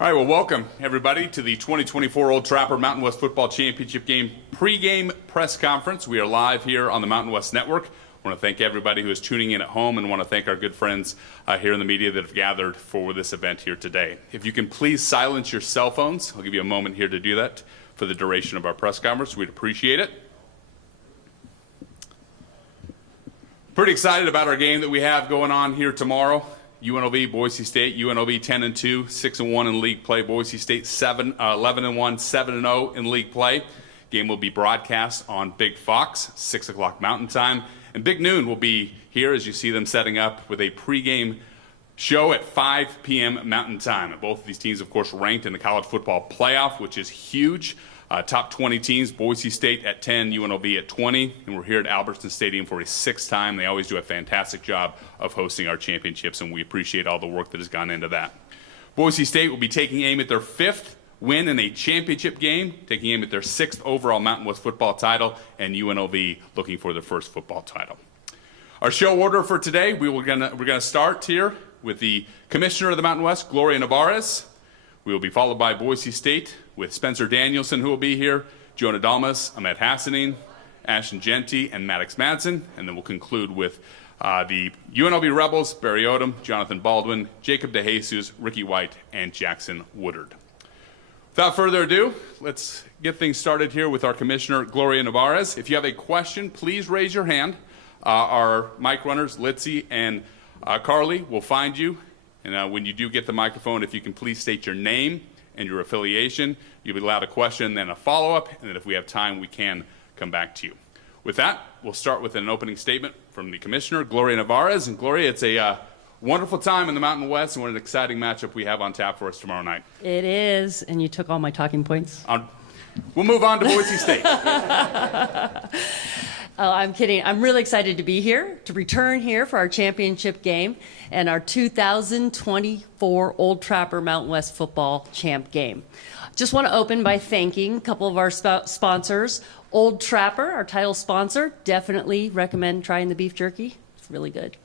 All right, well, welcome, everybody, to the 2024 Old Trapper Mountain West Football Championship Game pregame press conference. We are live here on the Mountain West Network. I want to thank everybody who is tuning in at home and want to thank our good friends here in the media that have gathered for this event here today. If you can please silence your cell phones, I'll give you a moment here to do that for the duration of our press conference. We'd appreciate it. Pretty excited about our game that we have going on here tomorrow. UNLV, Boise State, UNLV 10-2, 6-1 in league play. Boise State 11-1, 7-0 in league play. Game will be broadcast on Big Fox, 6 o'clock Mountain Time. And Big Noon will be here as you see them setting up with a pregame show at 5 p.m. Mountain Time. And both of these teams, of course, ranked in the college football playoff, which is huge. Top 20 teams, Boise State at 10, UNLV at 20, and we're here at Albertson Stadium for a 6th time. They always do a fantastic job of hosting our championships, and we appreciate all the work that has gone into that. Boise State will be taking aim at their 5th win in a championship game, taking aim at their 6th overall Mountain West football title, and UNLV looking for their 1st football title. Our show order for today, we're gonna start here with the Commissioner of the Mountain West, Gloria Nevarez. We will be followed by Boise State with Spencer Danielson, who will be here, Jonah Dalmas, Ahmed Hassanin, Ashton Genty, and Maddox Madsen. And then we'll conclude with the UNLV Rebels, Barry Odom, Jonathan Baldwin, Jacob DeJesus, Ricky White, and Jackson Woodard. Without further ado, let's get things started here with our Commissioner, Gloria Nevarez. If you have a question, please raise your hand. Our mic runners, Litzy and Carly, will find you. And when you do get the microphone, if you can please state your name and your affiliation, you'll be allowed a question, then a follow-up, and then if we have time, we can come back to you. With that, we'll start with an opening statement from the Commissioner, Gloria Nevarez. And Gloria, it's a wonderful time in the Mountain West, and what an exciting matchup we have on tap for us tomorrow night. It is, and you took all my talking points. We'll move on to Boise State. Oh, I'm kidding. I'm really excited to be here, to return here for our championship game and our 2024 Old Trapper Mountain West Football Champ game. Just want to open by thanking a couple of our sponsors. Old Trapper, our title sponsor, definitely recommend trying the beef jerky. It's really good.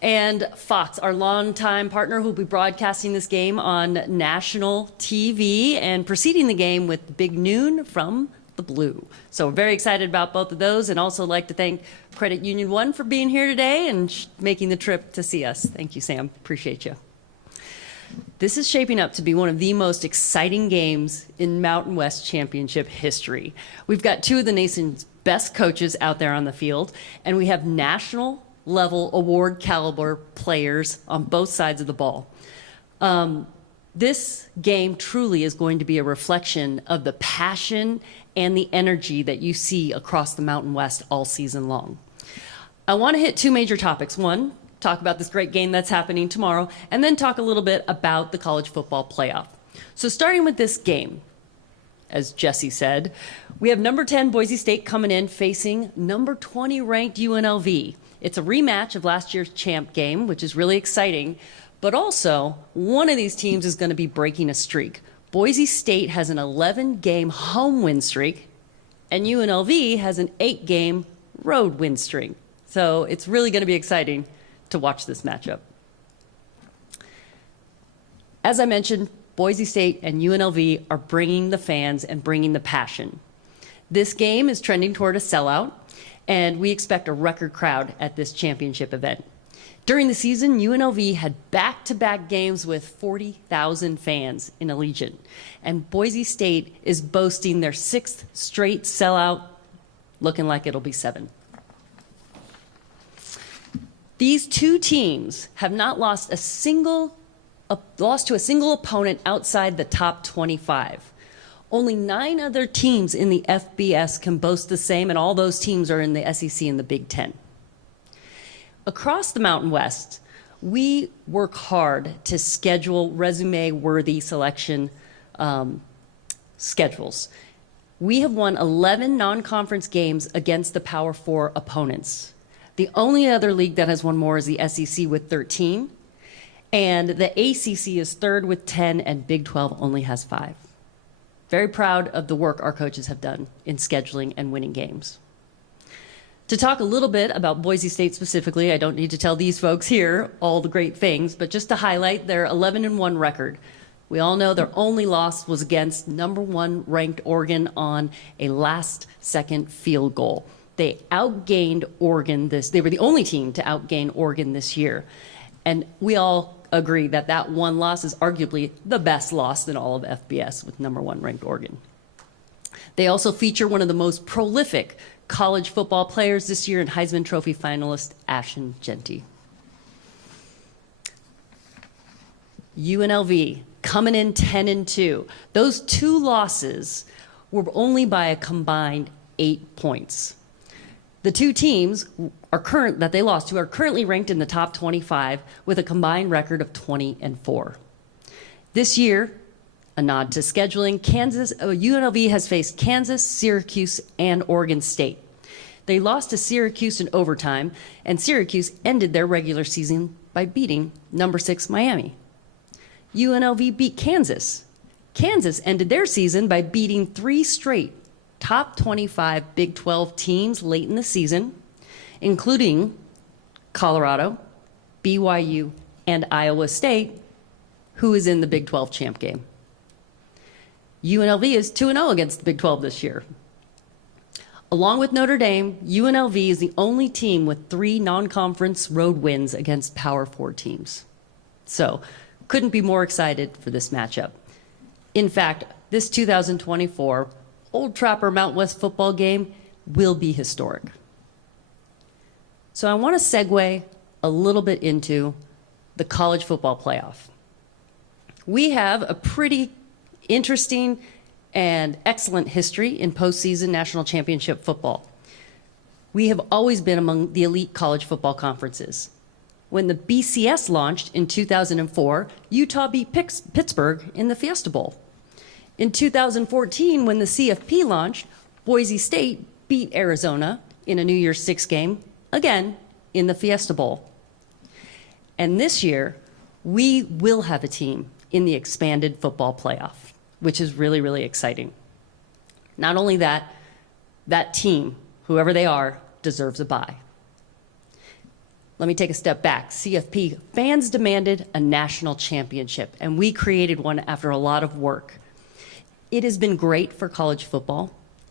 And Fox, our longtime partner, who will be broadcasting this game on national TV and preceding the game with Big Noon from the Blue. So we're very excited about both of those, and also like to thank Credit Union One for being here today and making the trip to see us. Thank you, Sam. Appreciate you. This is shaping up to be one of the most exciting games in Mountain West Championship history. We've got two of the nation's best coaches out there on the field, and we have national level award caliber players on both sides of the ball. This game truly is going to be a reflection of the passion and the energy that you see across the Mountain West all season long. I want to hit two major topics. One, talk about this great game that's happening tomorrow, and then talk a little bit about the college football playoff. So starting with this game, as Jesse said, we have number 10 Boise State coming in facing number 20 ranked UNLV. It's a rematch of last year's champ game, which is really exciting. But also, one of these teams is going to be breaking a streak. Boise State has an 11-game home win streak, and UNLV has an 8-game road win streak. So it's really going to be exciting to watch this matchup. As I mentioned, Boise State and UNLV are bringing the fans and bringing the passion. This game is trending toward a sellout, and we expect a record crowd at this championship event. During the season, UNLV had back-to-back games with 40,000 fans in Allegiant, and Boise State is boasting their 6th straight sellout, looking like it'll be 7. These two teams have not lost to a single opponent outside the top 25. Only 9 other teams in the FBS can boast the same, and all those teams are in the SEC and the Big Ten. Across the Mountain West, we work hard to schedule resume-worthy selection schedules. We have won 11 non-conference games against the Power 4 opponents. The only other league that has won more is the SEC with 13, and the ACC is 3rd with 10, and Big 12 only has 5. Very proud of the work our coaches have done in scheduling and winning games. To talk a little bit about Boise State specifically, I don't need to tell these folks here all the great things, but just to highlight their 11-1 record. We all know their only loss was against number 1 ranked Oregon on a last-second field goal. They outgained Oregon they were the only team to outgain Oregon this year. And we all agree that that one loss is arguably the best loss in all of FBS with number 1 ranked Oregon. They also feature one of the most prolific college football players this year in Heisman Trophy finalist Ashton Jeanty. UNLV coming in 10-2. Those 2 losses were only by a combined 8 points. The 2 teams that they lost to are currently ranked in the top 25 with a combined record of 20-4. This year, a nod to scheduling, UNLV has faced Kansas, Syracuse, and Oregon State. They lost to Syracuse in overtime, and Syracuse ended their regular season by beating number 6 Miami. UNLV beat Kansas. Kansas ended their season by beating 3 straight top 25 Big 12 teams late in the season, including Colorado, BYU, and Iowa State, who is in the Big 12 champ game. UNLV is 2-0 against the Big 12 this year. Along with Notre Dame, UNLV is the only team with 3 non-conference road wins against Power 4 teams. So, couldn't be more excited for this matchup. In fact, this 2024 Old Trapper Mountain West football game will be historic. So I want to segue a little bit into the college football playoff. We have a pretty interesting and excellent history in postseason national championship football. We have always been among the elite college football conferences. When the BCS launched in 2004, Utah beat Pittsburgh in the Fiesta Bowl. In 2014, when the CFP launched, Boise State beat Arizona in a New Year's Six game, again in the Fiesta Bowl. And this year, we will have a team in the expanded football playoff, which is really, really exciting. Not only that, that team, whoever they are, deserves a bye. Let me take a step back. CFP fans demanded a national championship, and we created one after a lot of work. It has been great for college football.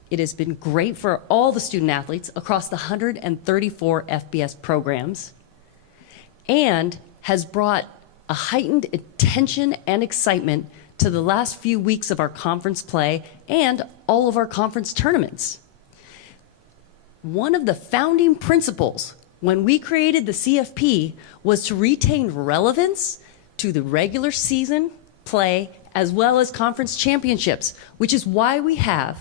It has been great for all the student athletes across the 134 FBS programs, and has brought a heightened attention and excitement to the last few weeks of our conference play and all of our conference tournaments. One of the founding principles when we created the CFP was to retain relevance to the regular season play as well as conference championships, which is why we have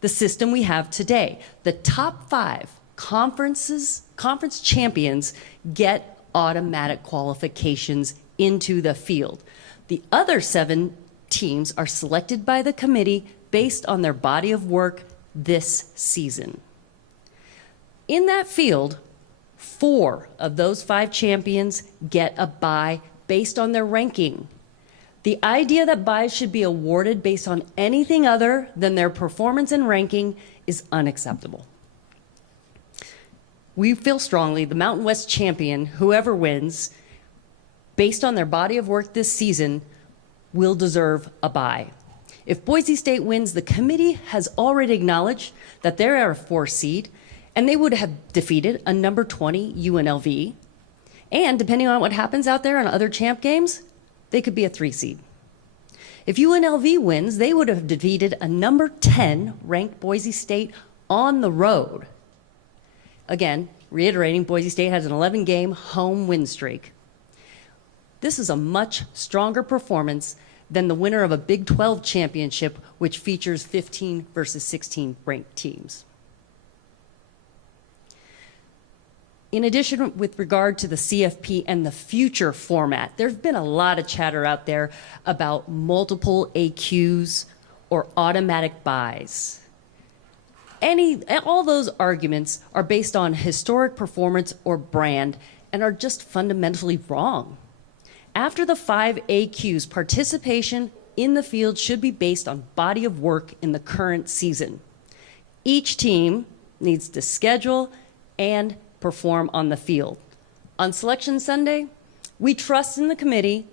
the system we have today. The top 5 conference champions get automatic qualifications into the field. The other 7 teams are selected by the committee based on their body of work this season. In that field, 4 of those 5 champions get a bye based on their ranking. The idea that byes should be awarded based on anything other than their performance and ranking is unacceptable. We feel strongly the Mountain West champion, whoever wins, based on their body of work this season, will deserve a bye. If Boise State wins, the committee has already acknowledged that they are a 4 seed, and they would have defeated a number 20 UNLV. And depending on what happens out there in other champ games, they could be a 3 seed. If UNLV wins, they would have defeated a number 10 ranked Boise State on the road. Again, reiterating, Boise State has an 11-game home win streak. This is a much stronger performance than the winner of a Big 12 championship, which features 15 versus 16 ranked teams. In addition, with regard to the CFP and the future format, there's been a lot of chatter out there about multiple AQs or automatic byes. All those arguments are based on historic performance or brand and are just fundamentally wrong. After the 5 AQs, participation in the field should be based on body of work in the current season. Each team needs to schedule and perform on the field. On Selection Sunday, we trust in the committee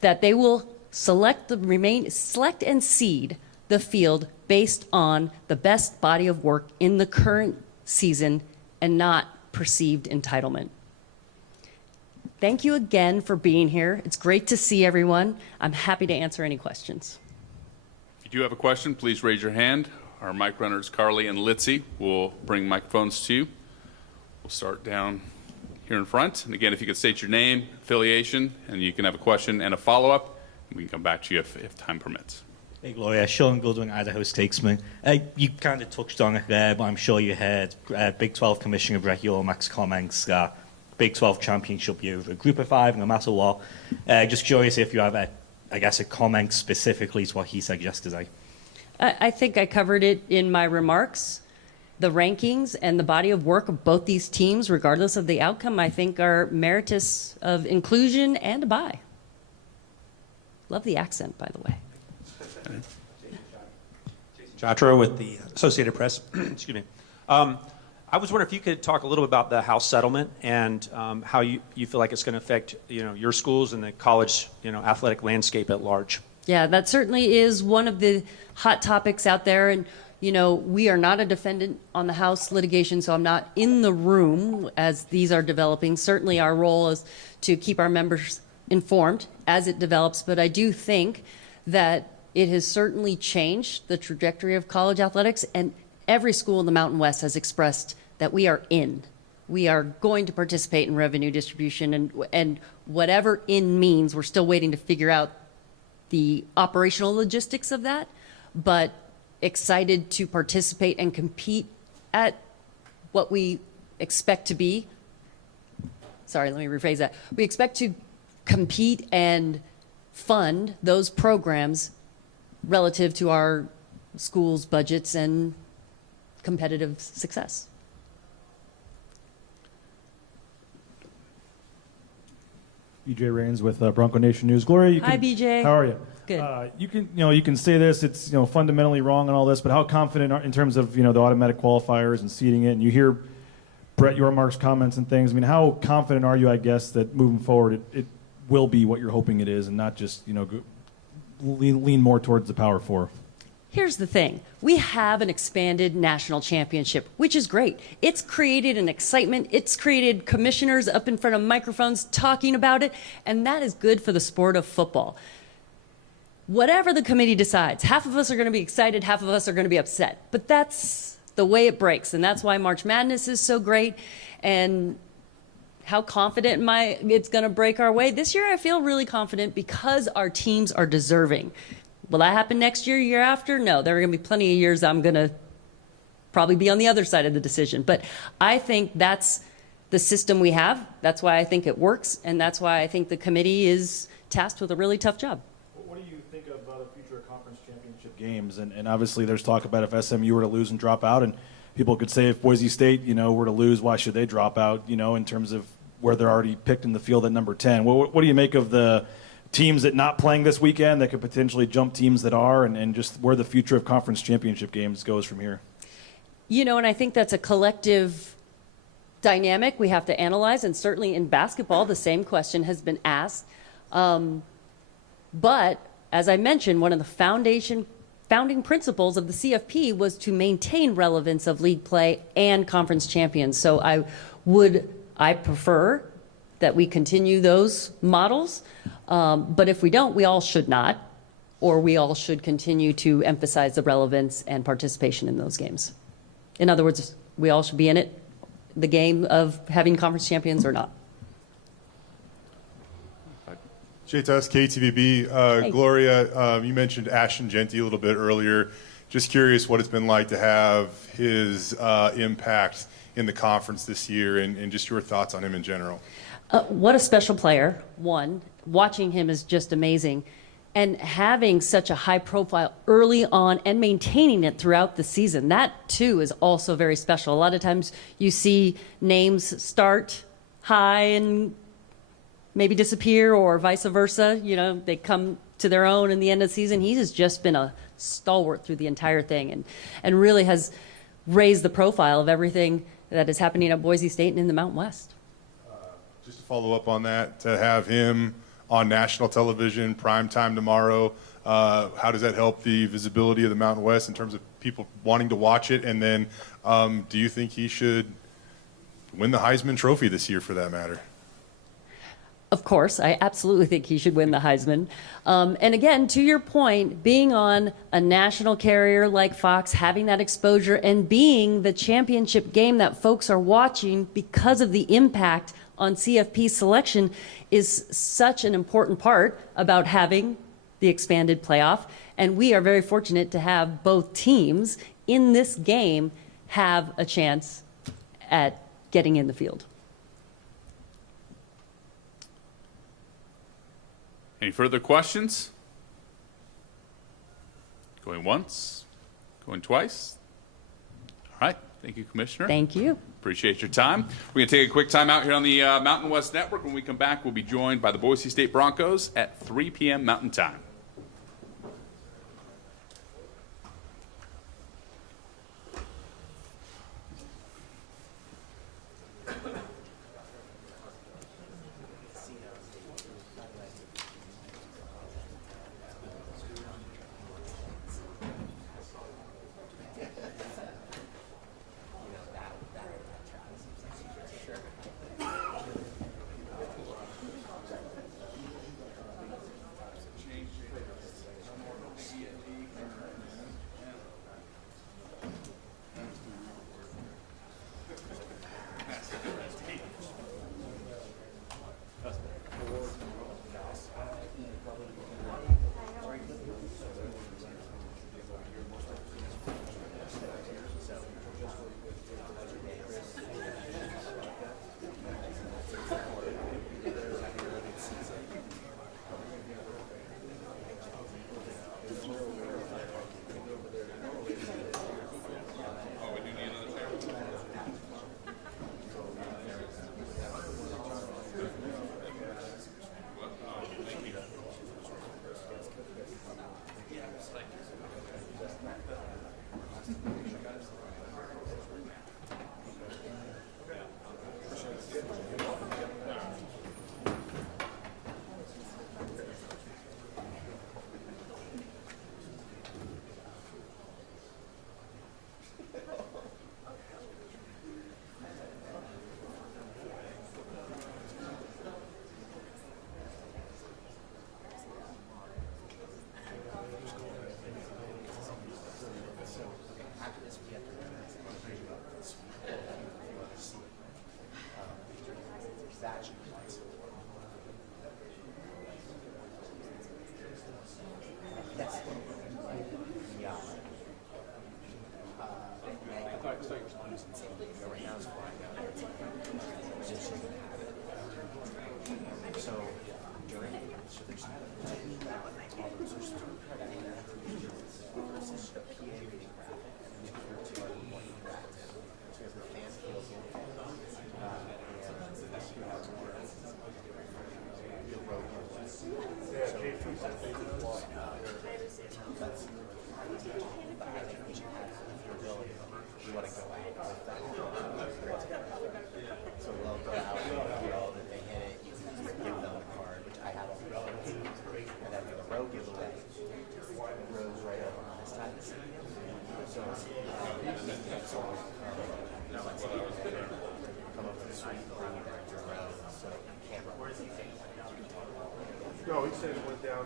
that they will select and seed the field based on the best body of work in the current season and not perceived entitlement. Thank you again for being here. It's great to see everyone. I'm happy to answer any questions. If you do have a question, please raise your hand. Our mic runners, Carly and Litzy, will bring microphones to you. We'll start down here in front. And again, if you could state your name, affiliation, and you can have a question and a follow-up, we can come back to you if time permits. Hey, Gloria. Sean Goodwin, Idaho Statesman. You kind of touched on it there, but I'm sure you heard Big 12 Commissioner Brett Yormark's comments. Big 12 championship year of a group of five, no matter what. Just curious if you have, a comment specifically to what he said yesterday. I think I covered it in my remarks. The rankings and the body of work of both these teams, regardless of the outcome, I think are meritorious of inclusion and a bye. Love the accent, by the way. Chatra with the Associated Press. Excuse me. I was wondering if you could talk a little bit about the House settlement and how you feel like it's going to affect your schools and the college athletic landscape at large. Yeah, that certainly is one of the hot topics out there. And, we are not a defendant on the House litigation, so I'm not in the room as these are developing. Certainly our role is to keep our members informed as it develops. But I do think that it has certainly changed the trajectory of college athletics. And every school in the Mountain West has expressed that we are in. We are going to participate in revenue distribution, and whatever in means, we're still waiting to figure out the operational logistics of that, but excited to participate and compete at what we expect to be. Sorry, let me rephrase that. We expect to compete and fund those programs relative to our schools' budgets and competitive success. BJ Rains with Bronco Nation News. Gloria, Hi, BJ. How are you? Good. You can say this. It's fundamentally wrong and all this, but how confident in terms of the automatic qualifiers and seeding it? And you hear Brett Yormark's comments and things. I mean, how confident are you? I guess that moving forward, it will be what you're hoping it is, and not just lean more towards the Power Four. Here's the thing. We have an expanded national championship, which is great. It's created an excitement. It's created commissioners up in front of microphones talking about it, and that is good for the sport of football. Whatever the committee decides, half of us are going to be excited, half of us are going to be upset. But that's the way it breaks, and that's why March Madness is so great. And how confident am I it's going to break our way? This year I feel really confident because our teams are deserving. Will that happen next year, year after? No, there are going to be plenty of years I'm going to probably be on the other side of the decision. But I think that's the system we have. That's why I think it works, and that's why I think the committee is tasked with a really tough job. What do you think of the future of conference championship games? And obviously there's talk about if SMU were to lose and drop out, and people could say if Boise State, were to lose, why should they drop out, in terms of where they're already picked in the field at number 10. What do you make of the teams that not playing this weekend that could potentially jump teams that are, and just where the future of conference championship games goes from here? And I think that's a collective dynamic we have to analyze, and certainly in basketball, the same question has been asked. But as I mentioned, one of the founding principles of the CFP was to maintain relevance of league play and conference champions. So I prefer that we continue those models. But if we don't, we all should not, or we all should continue to emphasize the relevance and participation in those games. In other words, we all should be in it, the game of having conference champions or not. Jay Tuss, KTVB. Hey. Gloria, you mentioned Ashton Genty a little bit earlier. Just curious what it's been like to have his impact in the conference this year, and just your thoughts on him in general. What a special player, one. Watching him is just amazing. And having such a high profile early on and maintaining it throughout the season, that too is also very special. A lot of times you see names start high and maybe disappear, or vice versa. They come to their own in the end of the season. He has just been a stalwart through the entire thing, and really has raised the profile of everything that is happening at Boise State and in the Mountain West. Just to follow up on that, to have him on national television, prime time tomorrow. How does that help the visibility of the Mountain West in terms of people wanting to watch it? And then do you think he should win the Heisman Trophy this year, for that matter? Of course, I absolutely think he should win the Heisman. And again, to your point, being on a national carrier like Fox, having that exposure, and being the championship game that folks are watching because of the impact on CFP selection is such an important part about having the expanded playoff. And we are very fortunate to have both teams in this game have a chance at getting in the field. Any further questions? Going once? Going twice? All right. Thank you, Commissioner. Thank you. Appreciate your time. We're going to take a quick time out here on the Mountain West Network. When we come back, we'll be joined by the Boise State Broncos at 3 p.m. Mountain Time. No, he said it went down.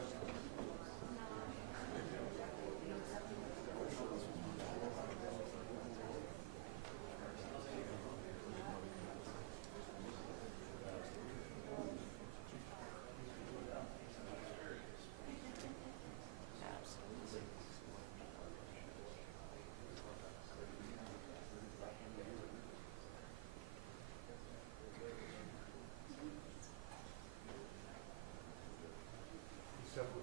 Except for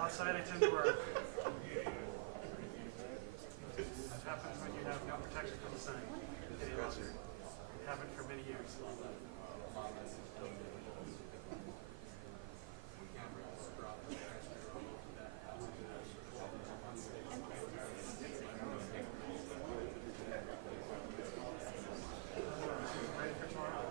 Outside I tend to wear. That happens when you have no protection from the sun. It happened for many years. Ready for tomorrow?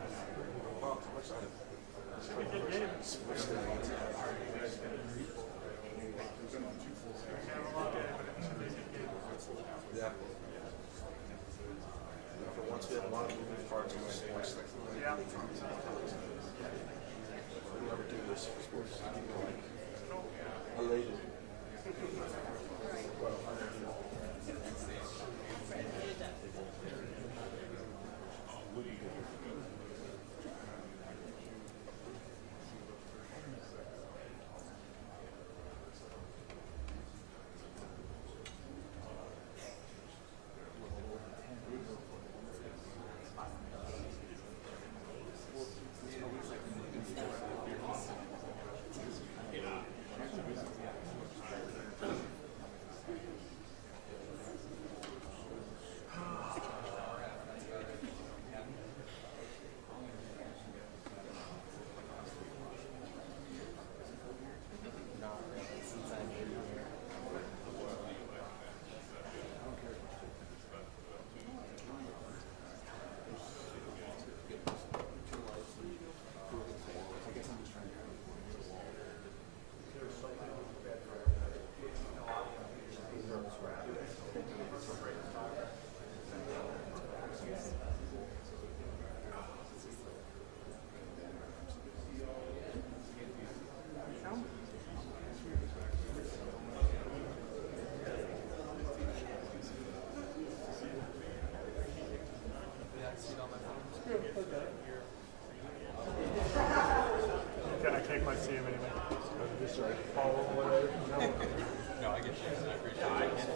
Good game. Can I take my CM anyway? Just follow whatever. No, I get you. I appreciate it.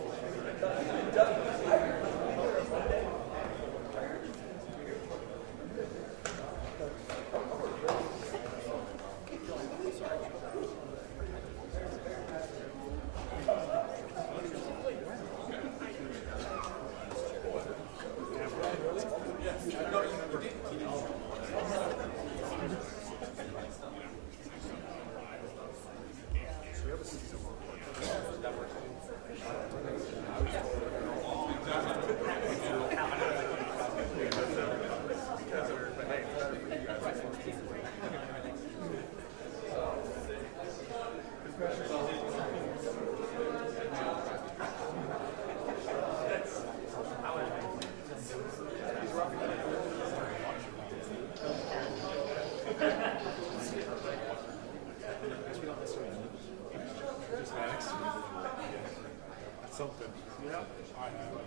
Something. Yeah. I have.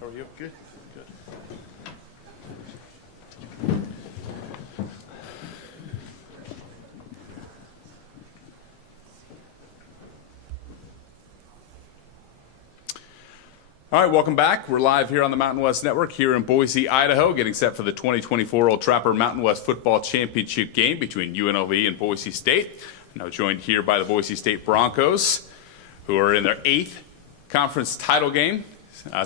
How are you? Good. Good. All right, welcome back. We're live here on the Mountain West Network here in Boise, Idaho, getting set for the 2024 Old Trapper Mountain West Football Championship game between UNLV and Boise State. Now joined here by the Boise State Broncos, who are in their 8th conference title game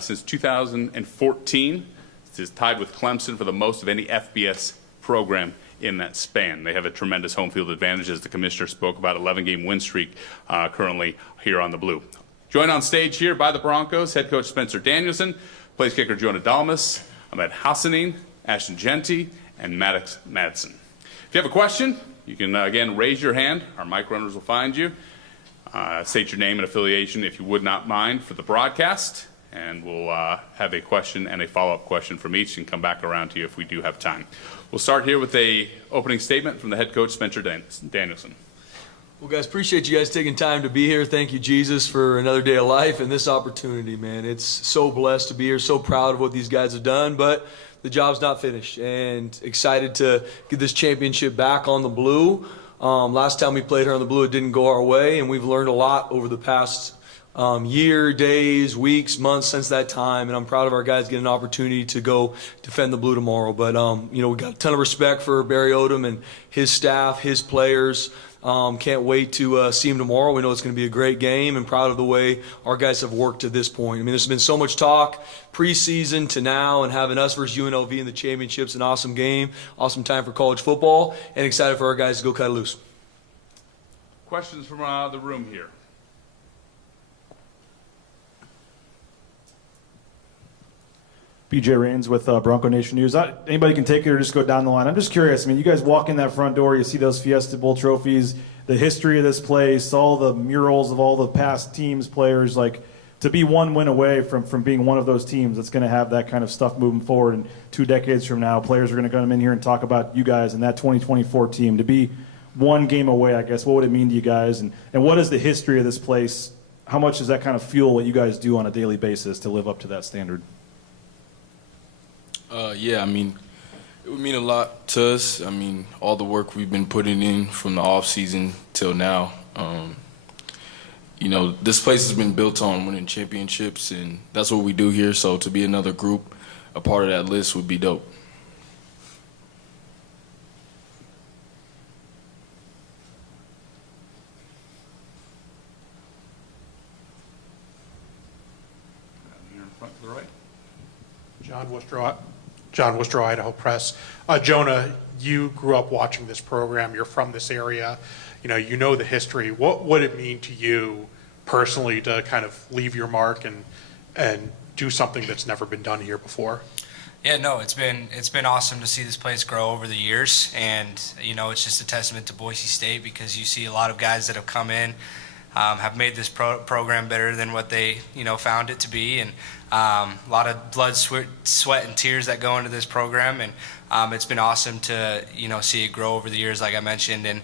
since 2014. This is tied with Clemson for the most of any FBS program in that span. They have a tremendous home field advantage, as the commissioner spoke about, 11-game win streak currently here on the Blue. Joined on stage here by the Broncos, head coach Spencer Danielson, place kicker Jonah Dalmas, Ahmed Hassanin, Ashton Genty, and Maddox Madsen. If you have a question, you can, again, raise your hand. Our mic runners will find you. State your name and affiliation, if you would not mind, for the broadcast. And we'll have a question and a follow-up question from each and come back around to you if we do have time. We'll start here with a opening statement from the head coach, Spencer Danielson. Well, guys, appreciate you guys taking time to be here. Thank you, Jesus, for another day of life and this opportunity, man. It's so blessed to be here, so proud of what these guys have done, but the job's not finished, and excited to get this championship back on the blue. Last time we played here on the blue, it didn't go our way, and we've learned a lot over the past year, days, weeks, months since that time, and I'm proud of our guys getting an opportunity to go defend the blue tomorrow. But, we got a ton of respect for Barry Odom and his staff, his players. Can't wait to see him tomorrow. We know it's going to be a great game, and proud of the way our guys have worked to this point. I mean, there's been so much talk preseason to now, and having us versus UNLV in the championship's an awesome game, awesome time for college football, and excited for our guys to go cut it loose. Questions from the room here? BJ Rains with Bronco Nation News. Anybody can take it or just go down the line. I'm just curious. I mean, you guys walk in that front door, you see those Fiesta Bowl trophies, the history of this place, all the murals of all the past teams, players. Like, to be one win away from being one of those teams that's going to have that kind of stuff moving forward. And 2 decades from now, players are going to come in here and talk about you guys and that 2024 team. To be one game away, I guess, what would it mean to you guys? And what is the history of this place? How much does that kind of fuel what you guys do on a daily basis to live up to that standard? Yeah, I mean, it would mean a lot to us. I mean, all the work we've been putting in from the off season till now. This place has been built on winning championships, and that's what we do here. So to be another group, a part of that list would be dope. Here in front to the right. John Worcester, Idaho Press. Jonah, you grew up watching this program. You're from this area. You know the history. What would it mean to you personally to kind of leave your mark and do something that's never been done here before? Yeah, no, it's been awesome to see this place grow over the years, and it's just a testament to Boise State, because you see a lot of guys that have come in, have made this program better than what they found it to be, and a lot of blood, sweat, and tears that go into this program, and it's been awesome to see it grow over the years, like I mentioned, and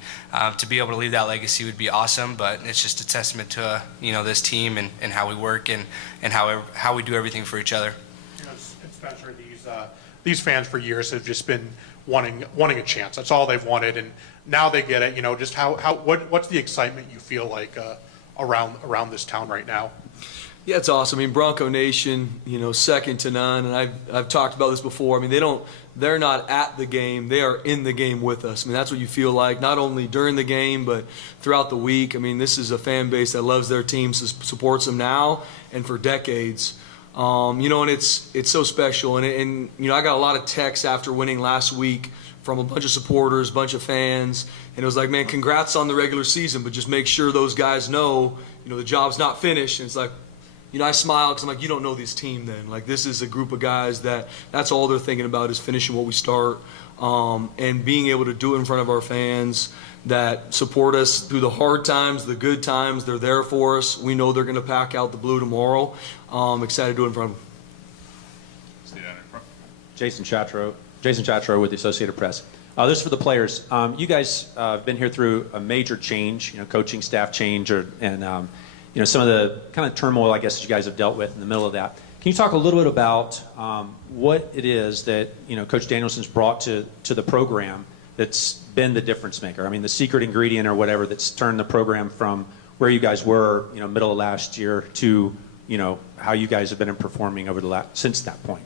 to be able to leave that legacy would be awesome. But it's just a testament to this team and how we work and how we do everything for each other. Spencer, these fans for years have just been wanting a chance. That's all they've wanted, and now they get it. Just what's the excitement you feel like around this town right now? Yeah, it's awesome. I mean, Bronco Nation, second to none. And I've talked about this before. I mean, they're not at the game. They are in the game with us. I mean, that's what you feel like, not only during the game, but throughout the week. I mean, this is a fan base that loves their teams, supports them now and for decades. And it's so special. And I got a lot of texts after winning last week from a bunch of supporters, bunch of fans. And it was like, man, congrats on the regular season, but just make sure those guys know, the job's not finished. And it's like, I smile because I'm like, you don't know this team then. Like, this is a group of guys that's all they're thinking about is finishing what we start, and being able to do it in front of our fans that support us through the hard times, the good times. They're there for us. We know they're going to pack out the blue tomorrow. Excited to do it in front of them. Stay down in front. Jason Chatro with the Associated Press. This is for the players. You guys have been here through a major change, coaching staff change, and some of the kind of turmoil, I guess, that you guys have dealt with in the middle of that. Can you talk a little bit about what it is that Coach Danielson's brought to the program that's been the difference maker? I mean, the secret ingredient or whatever that's turned the program from where you guys were, middle of last year to how you guys have been performing over since that point.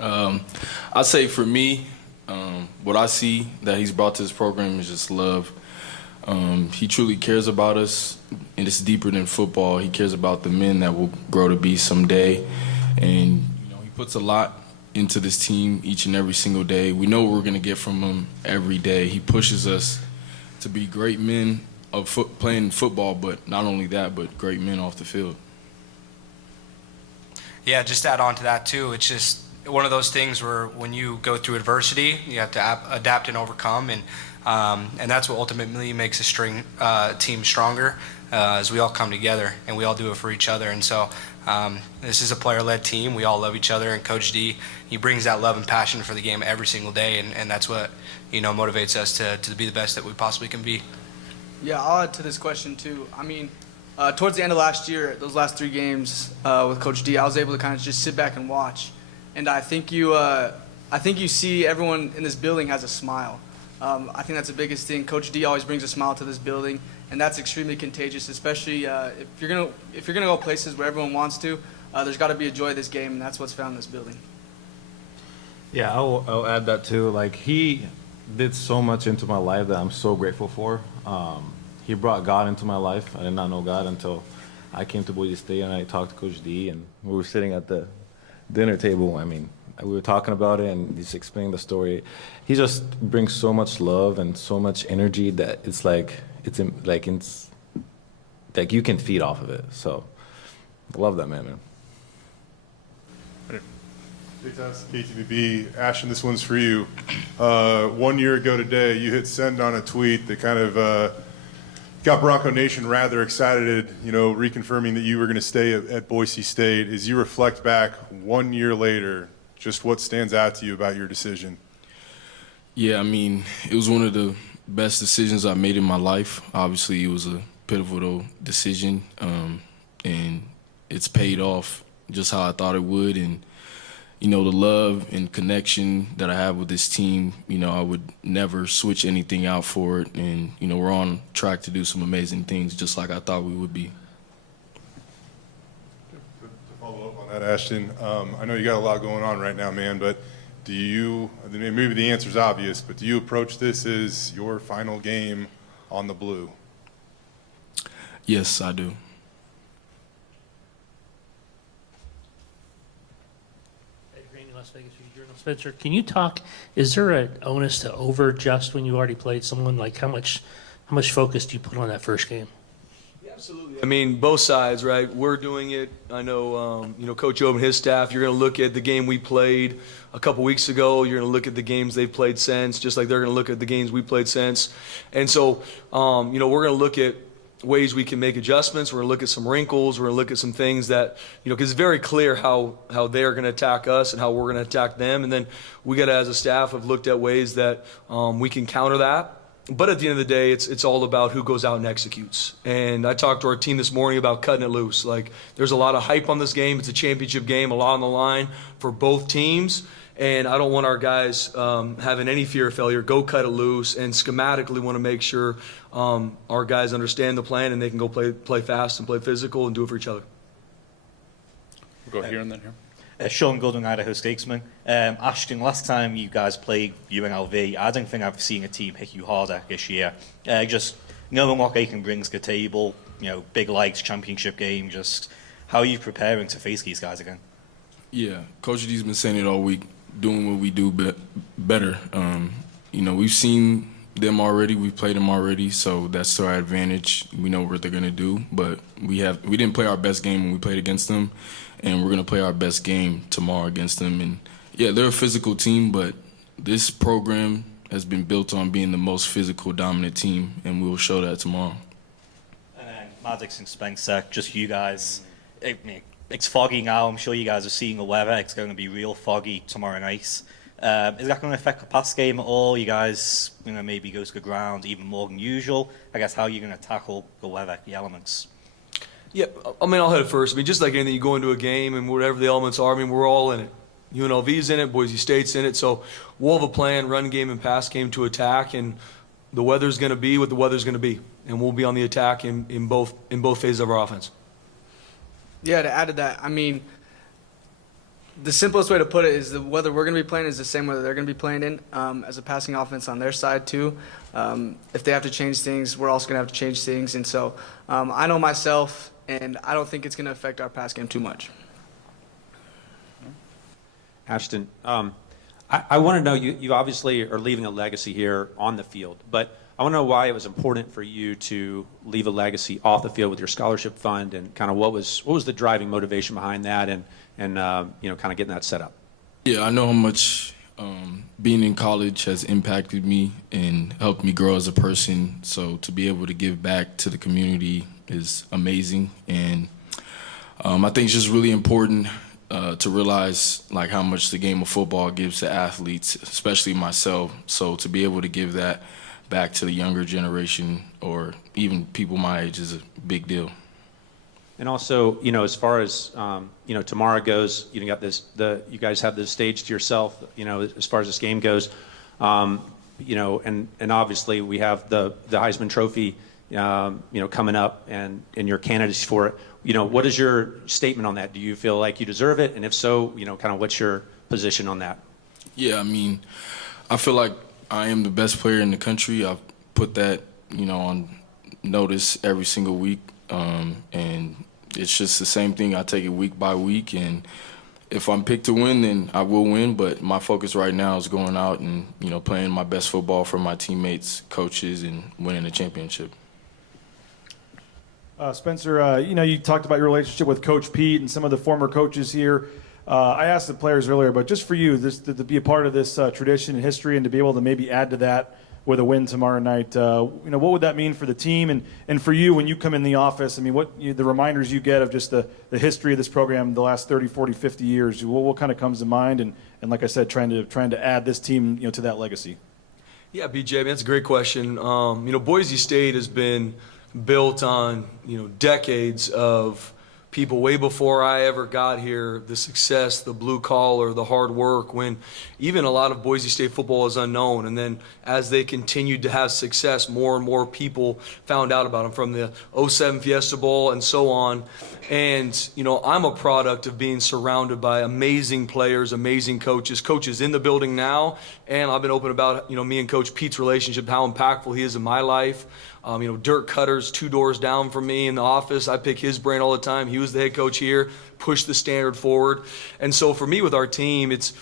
I'd say for me, what I see that he's brought to this program is just love. He truly cares about us, and it's deeper than football. He cares about the men that will grow to be someday, and he puts a lot into this team each and every single day. We know what we're going to get from him every day. He pushes us to be great men playing football, but not only that, but great men off the field. Yeah, just to add on to that too. It's just one of those things where when you go through adversity, you have to adapt and overcome, and that's what ultimately makes a team stronger. As we all come together and we all do it for each other. And so this is a player-led team. We all love each other, and Coach D, he brings that love and passion for the game every single day, and that's what motivates us to be the best that we possibly can be. Yeah, I'll add to this question too. I mean, towards the end of last year, those last 3 games with Coach D, I was able to kind of just sit back and watch, and I think you see everyone in this building has a smile. I think that's the biggest thing. Coach D always brings a smile to this building, and that's extremely contagious. Especially if you're gonna go places where everyone wants to, there's got to be a joy of this game, and that's what's found in this building. Yeah, I'll add that too. Like, he did so much into my life that I'm so grateful for. He brought God into my life. I did not know God until I came to Boise State and I talked to Coach D, and we were sitting at the dinner table. I mean, we were talking about it, and he's explaining the story. He just brings so much love and so much energy that it's like you can feed off of it. So I love that man. Big Test, KTVB. Ashton, this one's for you. 1 year ago today, you hit send on a tweet that kind of got Bronco Nation rather excited, reconfirming that you were going to stay at Boise State. As you reflect back 1 year later, just what stands out to you about your decision? Yeah, I mean, it was one of the best decisions I made in my life. Obviously, it was a pivotal decision, and it's paid off just how I thought it would. And the love and connection that I have with this team, I would never switch anything out for it. And, we're on track to do some amazing things just like I thought we would be. To follow up on that, Ashton, I know you got a lot going on right now, man, but maybe the answer's obvious, but do you approach this as your final game on the blue? Yes, I do. Las Vegas Journal. Spencer, can you talk, is there an onus to over-adjust when you already played someone? Like, how much focus do you put on that first game? Yeah, absolutely. I mean, both sides, right? We're doing it. I know, Coach Job and his staff, you're going to look at the game we played a couple weeks ago. You're going to look at the games they've played since, just like they're going to look at the games we played since. And so, we're going to look at ways we can make adjustments. We're going to look at some wrinkles. We're going to look at some things that, because it's very clear how they're going to attack us and how we're going to attack them. And then we got to, as a staff, have looked at ways that we can counter that. But at the end of the day, it's all about who goes out and executes. And I talked to our team this morning about cutting it loose. Like, there's a lot of hype on this game. It's a championship game, a lot on the line for both teams. And I don't want our guys having any fear of failure. Go cut it loose, and schematically want to make sure our guys understand the plan and they can go play fast and play physical and do it for each other. We'll go here and then here. Sean Goodwin, Idaho Statesman. Ashton, last time you guys played UNLV, I don't think I've seen a team hit you harder this year. Just knowing what Aiken brings to the table, big lights, championship game, just how are you preparing to face these guys again? Yeah, Coach D's been saying it all week, doing what we do better. We've seen them already, we've played them already, so that's to our advantage. We know what they're going to do, but we didn't play our best game when we played against them, and we're going to play our best game tomorrow against them. And yeah, they're a physical team, but this program has been built on being the most physical, dominant team, and we will show that tomorrow. And then Maddox and Spencer, just you guys. It's foggy now. I'm sure you guys are seeing the weather. It's going to be real foggy tomorrow night. Is that going to affect the pass game at all? You guys, maybe go to the ground even more than usual? I guess how are you going to tackle the weather, the elements? Yeah, I'll hit it first. Just like anything, you go into a game and whatever the elements are, we're all in it. UNLV's in it, Boise State's in it, so we'll have a plan, run game and pass game to attack, and the weather's going to be what the weather's going to be, and we'll be on the attack in both phases of our offense. Yeah, to add to that, the simplest way to put it is the weather we're going to be playing is the same weather they're going to be playing in, as a passing offense on their side too. If they have to change things, we're also going to have to change things. And so I know myself, and I don't think it's going to affect our pass game too much. Ashton, I want to know, you obviously are leaving a legacy here on the field, but I want to know why it was important for you to leave a legacy off the field with your scholarship fund, and kind of what was the driving motivation behind that, and kind of getting that set up. Yeah, I know how much being in college has impacted me and helped me grow as a person. So to be able to give back to the community is amazing, and I think it's just really important to realize like how much the game of football gives to athletes, especially myself. So to be able to give that back to the younger generation or even people my age is a big deal. And also, as far as tomorrow goes, you guys have this stage to yourself. As far as this game goes, and obviously we have the Heisman Trophy, coming up, and you're candidates for it. What is your statement on that? Do you feel like you deserve it? And if so, kind of what's your position on that? Yeah, I mean, I feel like I am the best player in the country. I've put that, on notice every single week. And it's just the same thing. I take it week by week. And if I'm picked to win, then I will win. But my focus right now is going out and, playing my best football for my teammates, coaches, and winning a championship. Spencer, you talked about your relationship with Coach Pete and some of the former coaches here. I asked the players earlier, but just for you, to be a part of this tradition and history, and to be able to maybe add to that with a win tomorrow night, what would that mean for the team and for you when you come in the office? I mean, the reminders you get of just the history of this program the last 30, 40, 50 years, what kind of comes to mind? And like I said, trying to add this team, to that legacy. Yeah, BJ, man, that's a great question. Boise State has been built on, decades of people way before I ever got here, the success, the blue collar, the hard work, when even a lot of Boise State football is unknown. And then as they continued to have success, more and more people found out about them, from the 07 Fiesta Bowl and so on. And, I'm a product of being surrounded by amazing players, amazing coaches in the building now. And I've been open about, me and Coach Pete's relationship, how impactful he is in my life. Dirk Cutter's 2 doors down from me in the office. I pick his brain all the time. He was the head coach here, pushed the standard forward. And so for me with our team, it's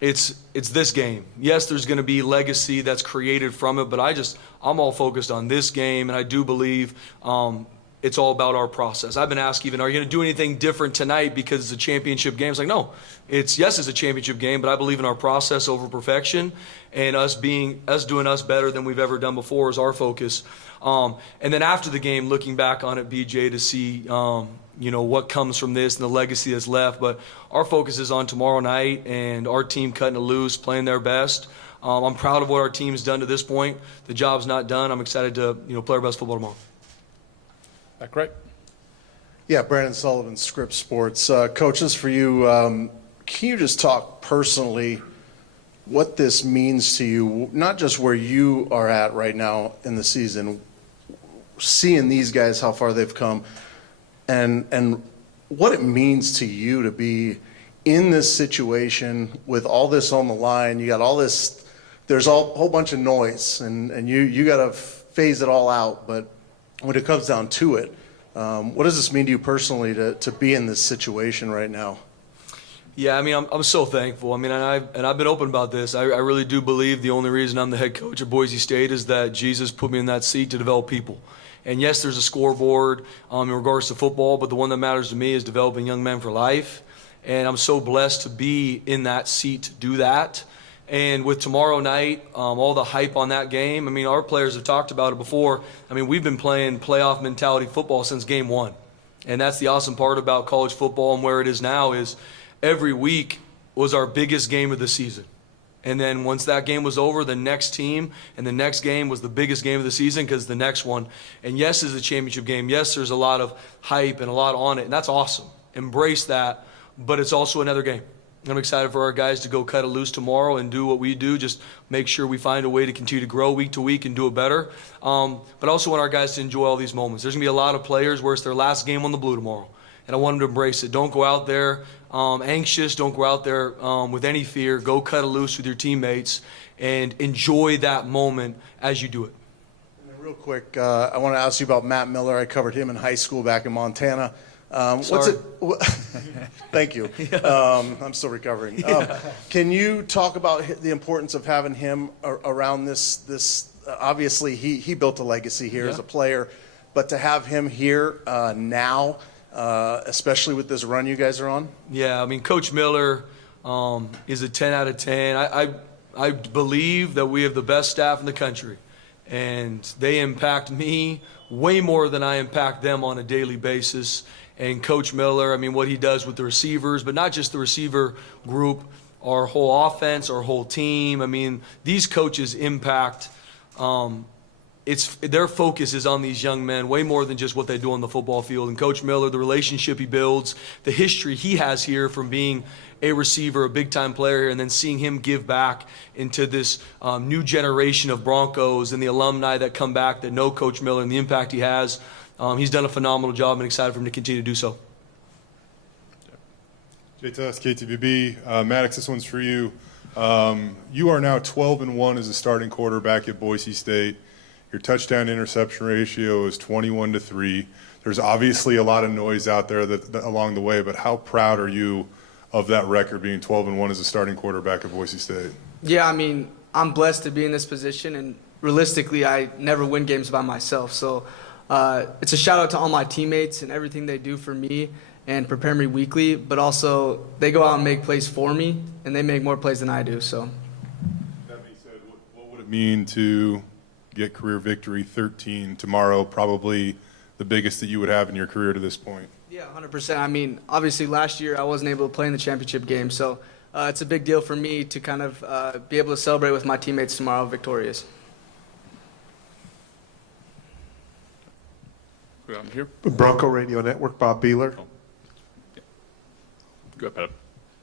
this game. Yes, there's going to be legacy that's created from it, but I'm all focused on this game, and I do believe it's all about our process. I've been asked even, are you going to do anything different tonight because it's a championship game? It's like, no. It's a championship game, but I believe in our process over perfection, and us doing us better than we've ever done before is our focus. And then after the game, looking back on it, BJ, to see what comes from this and the legacy that's left. But our focus is on tomorrow night and our team cutting it loose, playing their best. I'm proud of what our team's done to this point. The job's not done. I'm excited to play our best football tomorrow. Back right. Yeah, Brandon Sullivan, Scripps Sports. Coaches, for you, can you just talk personally what this means to you, not just where you are at right now in the season, seeing these guys, how far they've come, and what it means to you to be in this situation with all this on the line. You got all this, there's a whole bunch of noise, and you got to phase it all out. But when it comes down to it, what does this mean to you personally to be in this situation right now? Yeah, I mean, I'm so thankful. I mean, and I've been open about this. I really do believe the only reason I'm the head coach at Boise State is that Jesus put me in that seat to develop people. And yes, there's a scoreboard in regards to football, but the one that matters to me is developing young men for life. And I'm so blessed to be in that seat to do that. And with tomorrow night, all the hype on that game, I mean, our players have talked about it before. I mean, we've been playing playoff mentality football since game one. And that's the awesome part about college football and where it is now is every week was our biggest game of the season. And then once that game was over, the next team and the next game was the biggest game of the season because the next one. And yes, it's a championship game. Yes, there's a lot of hype and a lot on it, and that's awesome. Embrace that, but it's also another game. I'm excited for our guys to go cut it loose tomorrow and do what we do, just make sure we find a way to continue to grow week to week and do it better. But I also want our guys to enjoy all these moments. There's going to be a lot of players where it's their last game on the blue tomorrow, and I want them to embrace it. Don't go out there anxious. Don't go out there with any fear. Go cut it loose with your teammates and enjoy that moment as you do it. And then real quick, I want to ask you about Matt Miller. I covered him in high school back in Montana. Thank you. I'm still recovering. Can you talk about the importance of having him around this obviously he built a legacy here as a player, but to have him here now, especially with this run you guys are on? Yeah, I mean, Coach Miller is a 10 out of 10. I believe that we have the best staff in the country, and they impact me way more than I impact them on a daily basis. And Coach Miller, I mean, what he does with the receivers, but not just the receiver group, our whole offense, our whole team. I mean, these coaches impact. Their focus is on these young men way more than just what they do on the football field. And Coach Miller, the relationship he builds, the history he has here from being a receiver, a big-time player, and then seeing him give back into this new generation of Broncos and the alumni that come back that know Coach Miller and the impact he has. He's done a phenomenal job, and excited for him to continue to do so. JTS, KTVB, Maddox, this one's for you. You are now 12-1 as a starting quarterback at Boise State. Your touchdown interception ratio is 21-3. There's obviously a lot of noise out there that along the way, but how proud are you of that record, being 12-1 as a starting quarterback at Boise State? Yeah, I mean, I'm blessed to be in this position, and realistically, I never win games by myself. So it's a shout out to all my teammates and everything they do for me and prepare me weekly, but also they go out and make plays for me, and they make more plays than I do. So that being said, what would it mean to get career victory 13 tomorrow, probably the biggest that you would have in your career to this point? yeah, 100%. I mean, obviously last year I wasn't able to play in the championship game, so it's a big deal for me to kind of be able to celebrate with my teammates tomorrow victorious. I'm here. Bronco Radio Network, Bob Beeler. Go ahead,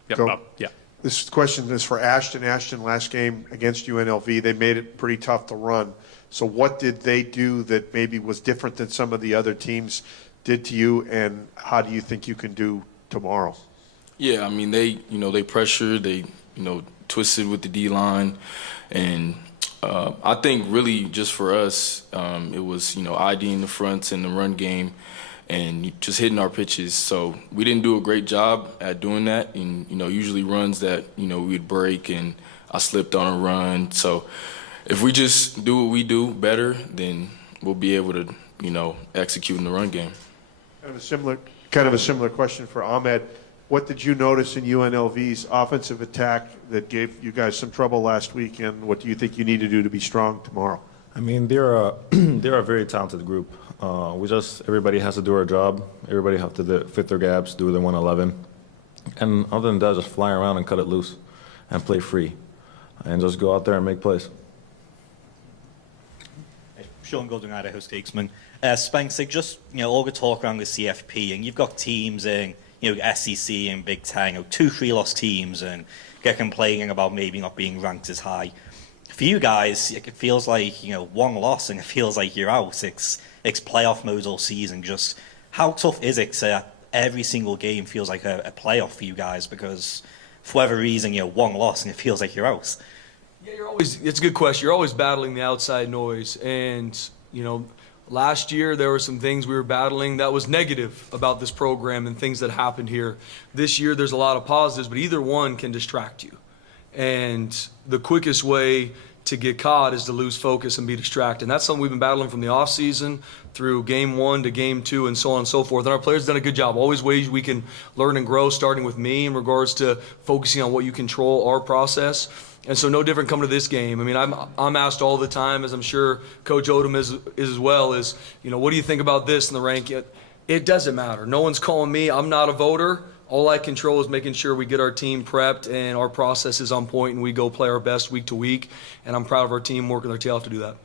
yeah, Go. Bob. Yeah. This question is for Ashton. Ashton, last game against UNLV, they made it pretty tough to run. So what did they do that maybe was different than some of the other teams did to you, and how do you think you can do tomorrow? Yeah, I mean, they pressured, they, twisted with the D-line, and I think really just for us, it was, IDing the fronts and the run game and just hitting our pitches. So we didn't do a great job at doing that, and, usually runs that, we'd break, and I slipped on a run. So if we just do what we do better, then we'll be able to, execute in the run game. Kind of a similar question for Ahmed. What did you notice in UNLV's offensive attack that gave you guys some trouble last week, and what do you think you need to do to be strong tomorrow? I mean, they're a very talented group. Everybody has to do our job. Everybody have to fit their gaps, do their 111. And other than that, just fly around and cut it loose and play free and just go out there and make plays. Sean Golding, Idaho Statesman. Spencer, just, all the talk around the CFP, and you've got teams in, SEC and Big Ten, 2-3 lost teams, and get complaining about maybe not being ranked as high. For you guys, it feels like, one loss and it feels like you're out. It's playoff mode all season. Just how tough is it to every single game feels like a playoff for you guys? Because for whatever reason, one loss and it feels like you're out. Yeah, it's a good question. You're always battling the outside noise. And, last year there were some things we were battling that was negative about this program and things that happened here. This year there's a lot of positives, but either one can distract you. And the quickest way to get caught is to lose focus and be distracted. And that's something we've been battling from the offseason through game 1 to game 2 and so on and so forth. And our players have done a good job. Always ways we can learn and grow, starting with me in regards to focusing on what you control, our process. And so no different coming to this game. I mean, I'm asked all the time, as I'm sure Coach Odom is as well, is, what do you think about this in the rank? It doesn't matter. No one's calling me. I'm not a voter. All I control is making sure we get our team prepped and our process is on point and we go play our best week to week. And I'm proud of our team working their tail off to do that.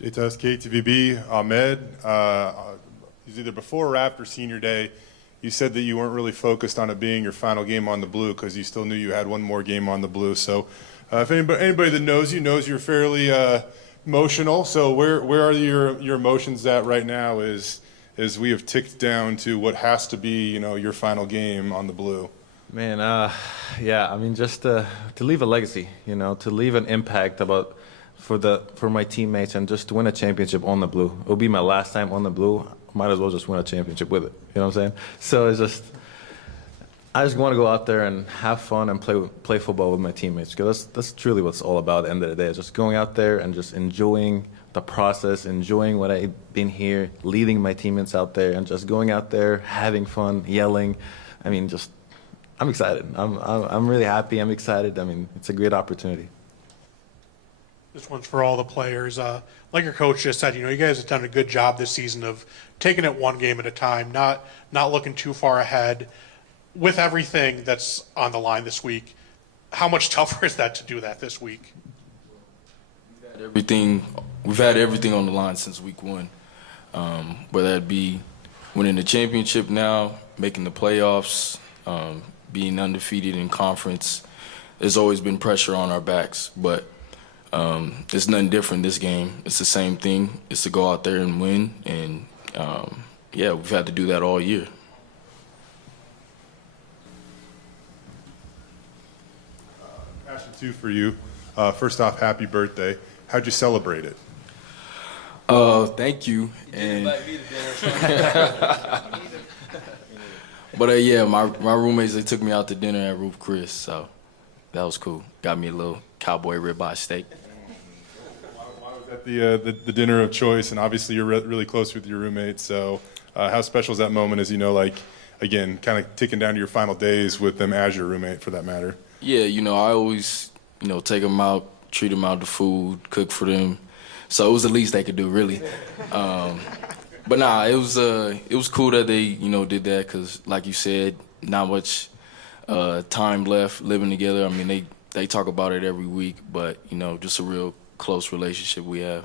JTS, KTVB, Ahmed, it was either before or after senior day. You said that you weren't really focused on it being your final game on the blue because you still knew you had one more game on the blue. So if anybody that knows you knows you're fairly emotional. So where are your emotions at right now as we have ticked down to what has to be, your final game on the blue? Man, yeah, I mean, just to leave a legacy, to leave an impact for my teammates and just to win a championship on the blue. It'll be my last time on the blue. Might as well just win a championship with it. You know what I'm saying? So it's just, I just want to go out there and have fun and play football with my teammates, because that's truly what it's all about at the end of the day. It's just going out there and just enjoying the process, enjoying what I've been here, leading my teammates out there, and just going out there, having fun, yelling. I mean, I'm excited. I'm really happy. I'm excited. I mean, it's a great opportunity. This one's for all the players. Like your coach just said, you guys have done a good job this season of taking it one game at a time, not looking too far ahead. With everything that's on the line this week, how much tougher is that to do that this week? We've had everything on the line since week one, whether that be winning the championship now, making the playoffs, being undefeated in conference. There's always been pressure on our backs, but it's nothing different this game. It's the same thing. It's to go out there and win, and we've had to do that all year. Question 2 for you. First off, happy birthday. How'd you celebrate it? Thank you. But my roommates, they took me out to dinner at Ruth Chris, so that was cool. Got me a little cowboy ribeye steak. Why was that the dinner of choice? And obviously you're really close with your roommates, so how special is that moment as again, kind of ticking down to your final days with them as your roommate, for that matter? Yeah, I always, take them out, treat them out to food, cook for them. So it was the least they could do, really. But nah, it was cool that they, did that, because like you said, not much time left living together. I mean, they talk about it every week, but, just a real close relationship we have.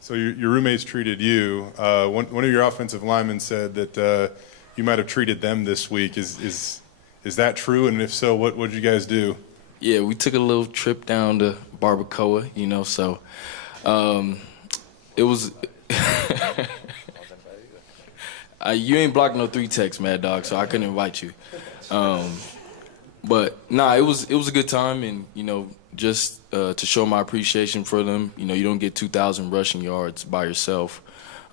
So your roommates treated you. One of your offensive linemen said that you might have treated them this week. Is that true? And if so, what did you guys do? Yeah, we took a little trip down to Barbacoa, so it was. You ain't blocked no 3 texts, Mad Dog, so I couldn't invite you. But nah, it was a good time, and just to show my appreciation for them. You don't get 2,000 rushing yards by yourself.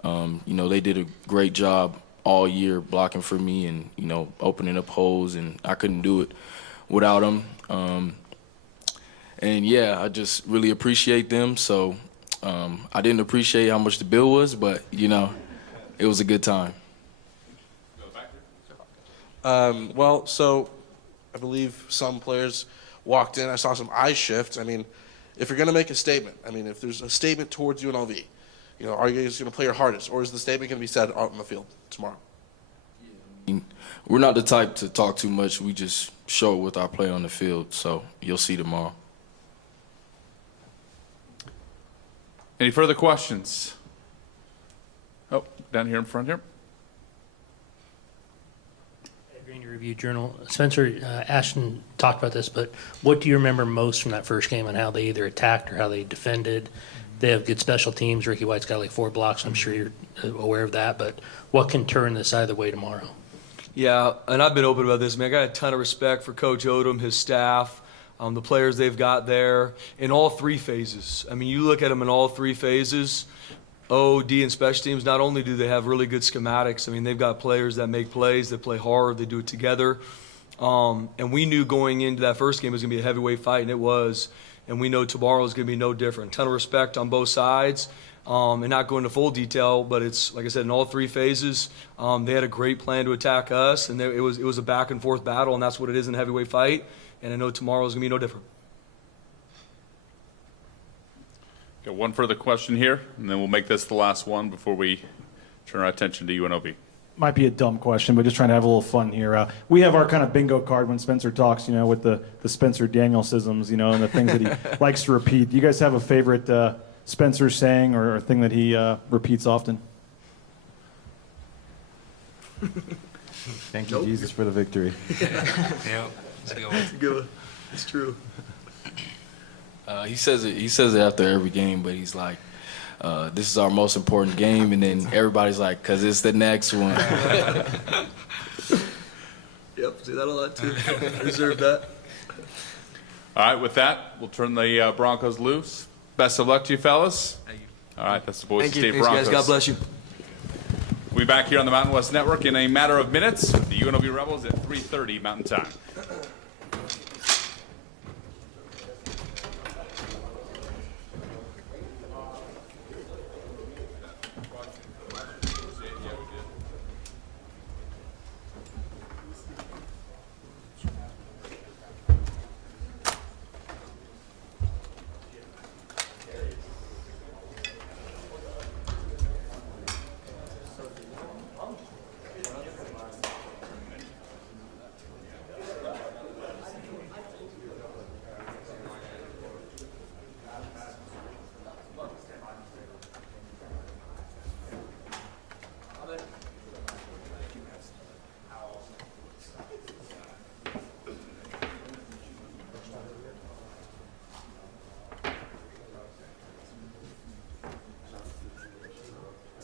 They did a great job all year blocking for me and opening up holes, and I couldn't do it without them. And yeah, I just really appreciate them. So I didn't appreciate how much the bill was, but it was a good time. So I believe some players walked in. I saw some eye shifts. I mean, if you're going to make a statement, if there's a statement towards UNLV, are you guys going to play your hardest, or is the statement going to be said out on the field tomorrow? We're not the type to talk too much. We just show it with our play on the field, so you'll see tomorrow. Any further questions? Oh, down here in front here. Green Review Journal. Spencer, Ashton talked about this, but what do you remember most from that first game on how they either attacked or how they defended? They have good special teams. Ricky White's got like 4 blocks. I'm sure you're aware of that, but what can turn this either way tomorrow? Yeah, and I've been open about this. I mean, I got a ton of respect for Coach Odom, his staff, the players they've got there in all 3 phases. I mean, you look at them in all 3 phases, O, D, and special teams. Not only do they have really good schematics, I mean, they've got players that make plays, that play hard, they do it together. And we knew going into that first game it was going to be a heavyweight fight, and it was. And we know tomorrow is going to be no different. Ton of respect on both sides. And not going into full detail, but it's, like I said, in all 3 phases, they had a great plan to attack us, and it was a back-and-forth battle, and that's what it is in a heavyweight fight. And I know tomorrow is going to be no different. Got one further question here, and then we'll make this the last one before we turn our attention to UNLV. Might be a dumb question, but just trying to have a little fun here. We have our kind of bingo card when Spencer talks, with the Spencer Daniel-sisms, and the things that he likes to repeat. Do you guys have a favorite Spencer saying or a thing that he repeats often? Thank you, Jesus, for the victory. Yeah, it's a good one. It's true. He says it after every game, but he's like, this is our most important game, and then everybody's like, because it's the next one. Yep, say that a lot too. Reserve that. All right, with that, we'll turn the Broncos loose. Best of luck to you, fellas. Thank you. All right, that's the Boise State Thanks, Broncos. guys. God bless you. We'll be back here on the Mountain West Network in a matter of minutes with the UNLV Rebels at 3:30 Mountain Time.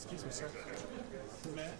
Excuse me, sir. Matt?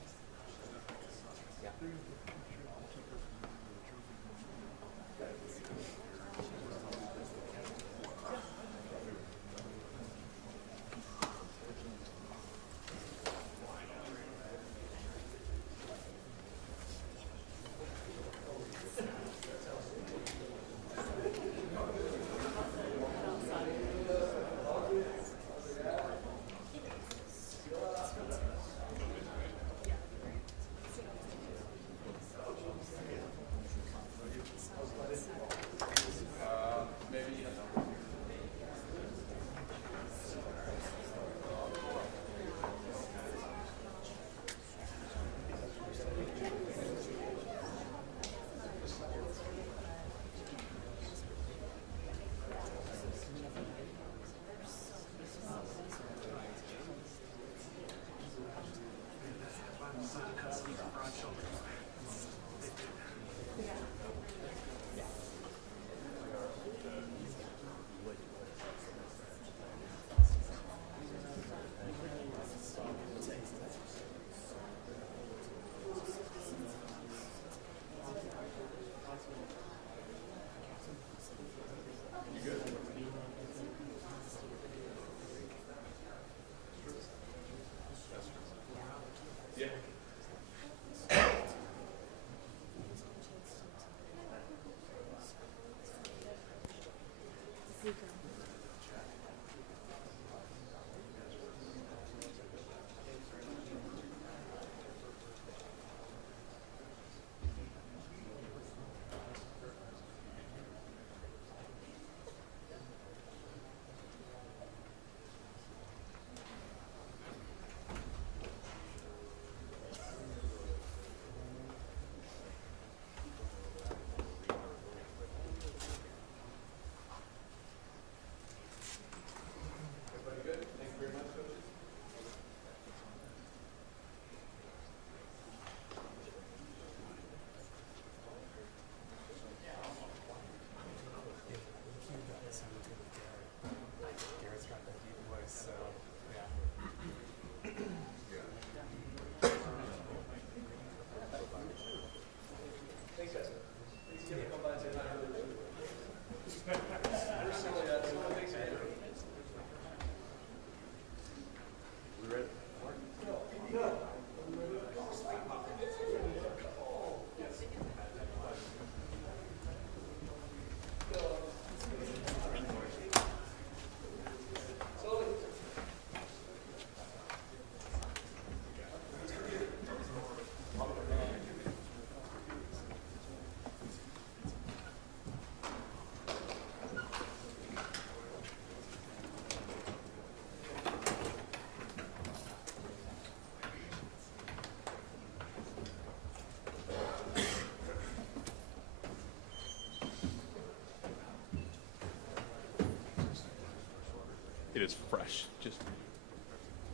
It is fresh, just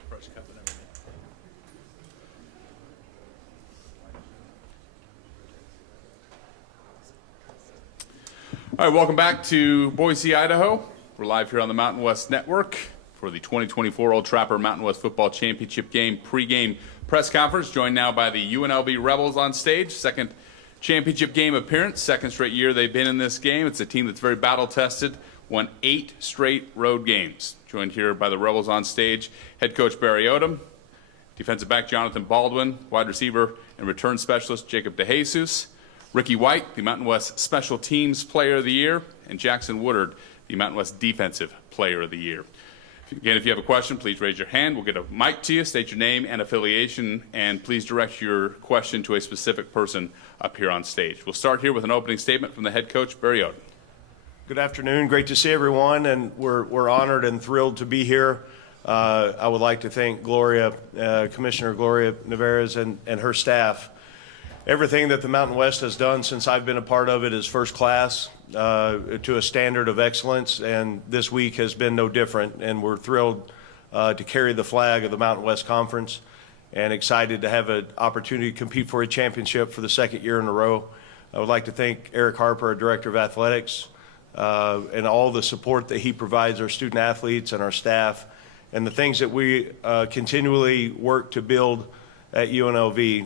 fresh cup and everything. All right, welcome back to Boise, Idaho. We're live here on the Mountain West Network for the 2024 Old Trapper Mountain West Football Championship game pregame press conference, joined now by the UNLV Rebels on stage. Second championship game appearance, second straight year they've been in this game. It's a team that's very battle-tested, won 8 straight road games. Joined here by the Rebels on stage, head coach Barry Odom, defensive back Jonathan Baldwin, wide receiver and return specialist Jacob DeJesus, Ricky White, the Mountain West Special Teams Player of the Year, and Jackson Woodard, the Mountain West Defensive Player of the Year. Again, if you have a question, please raise your hand. We'll get a mic to you, state your name and affiliation, and please direct your question to a specific person up here on stage. We'll start here with an opening statement from the head coach, Barry Odom. Good afternoon. Great to see everyone, and we're honored and thrilled to be here. I would like to thank Commissioner Gloria Nevarez and her staff. Everything that the Mountain West has done since I've been a part of it is first class, to a standard of excellence, and this week has been no different. And we're thrilled to carry the flag of the Mountain West Conference, and excited to have an opportunity to compete for a championship for the second year in a row. I would like to thank Eric Harper, our Director of Athletics, and all the support that he provides our student athletes and our staff, and the things that we continually work to build at UNLV.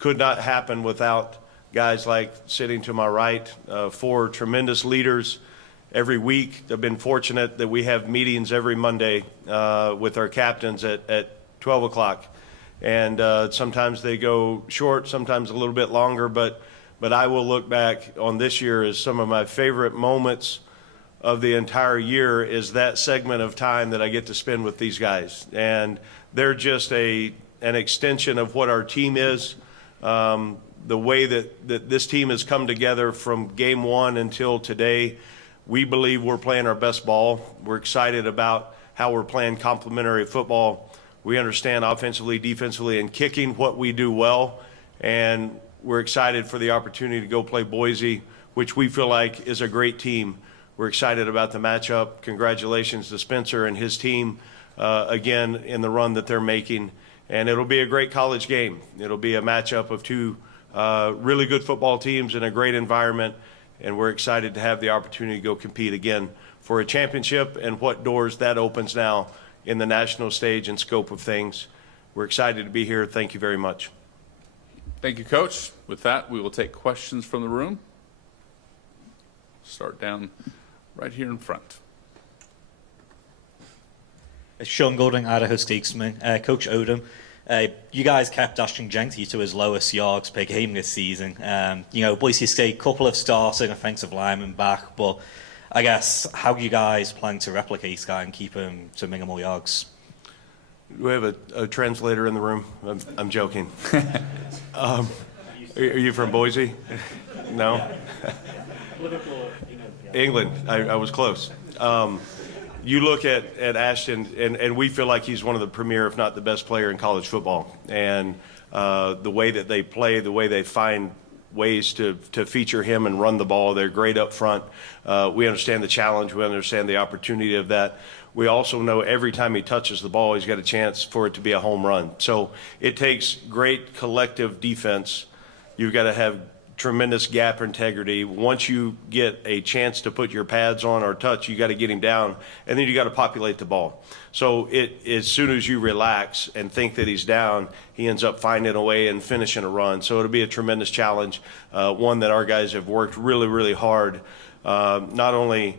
Could not happen without guys like sitting to my right, four tremendous leaders every week. I've been fortunate that we have meetings every Monday with our captains at 12 o'clock. And sometimes they go short, sometimes a little bit longer, but I will look back on this year as some of my favorite moments of the entire year is that segment of time that I get to spend with these guys. And they're just an extension of what our team is. The way that this team has come together from game one until today, we believe we're playing our best ball. We're excited about how we're playing complementary football. We understand offensively, defensively, and kicking what we do well. And we're excited for the opportunity to go play Boise, which we feel like is a great team. We're excited about the matchup. Congratulations to Spencer and his team, again, in the run that they're making. And it'll be a great college game. It'll be a matchup of two really good football teams in a great environment, and we're excited to have the opportunity to go compete again for a championship and what doors that opens now in the national stage and scope of things. We're excited to be here. Thank you very much. Thank you, Coach. With that, we will take questions from the room. Start down right here in front. Sean Golding, Idaho Statesman. Coach Odom, you guys kept Ashton Jeanty to his lowest yards per game this season. Boise State, couple of starting offensive linemen back, but I guess how do you guys plan to replicate this guy and keep him to minimal yards? Do we have a translator in the room? I'm joking. Are you from Boise? No? England. I was close. You look at Ashton, and we feel like he's one of the premier, if not the best player in college football. And the way that they play, the way they find ways to feature him and run the ball, they're great up front. We understand the challenge. We understand the opportunity of that. We also know every time he touches the ball, he's got a chance for it to be a home run. So it takes great collective defense. You've got to have tremendous gap integrity. Once you get a chance to put your pads on or touch, you got to get him down, and then you got to populate the ball. So as soon as you relax and think that he's down, he ends up finding a way and finishing a run. So it'll be a tremendous challenge, one that our guys have worked really, really hard, not only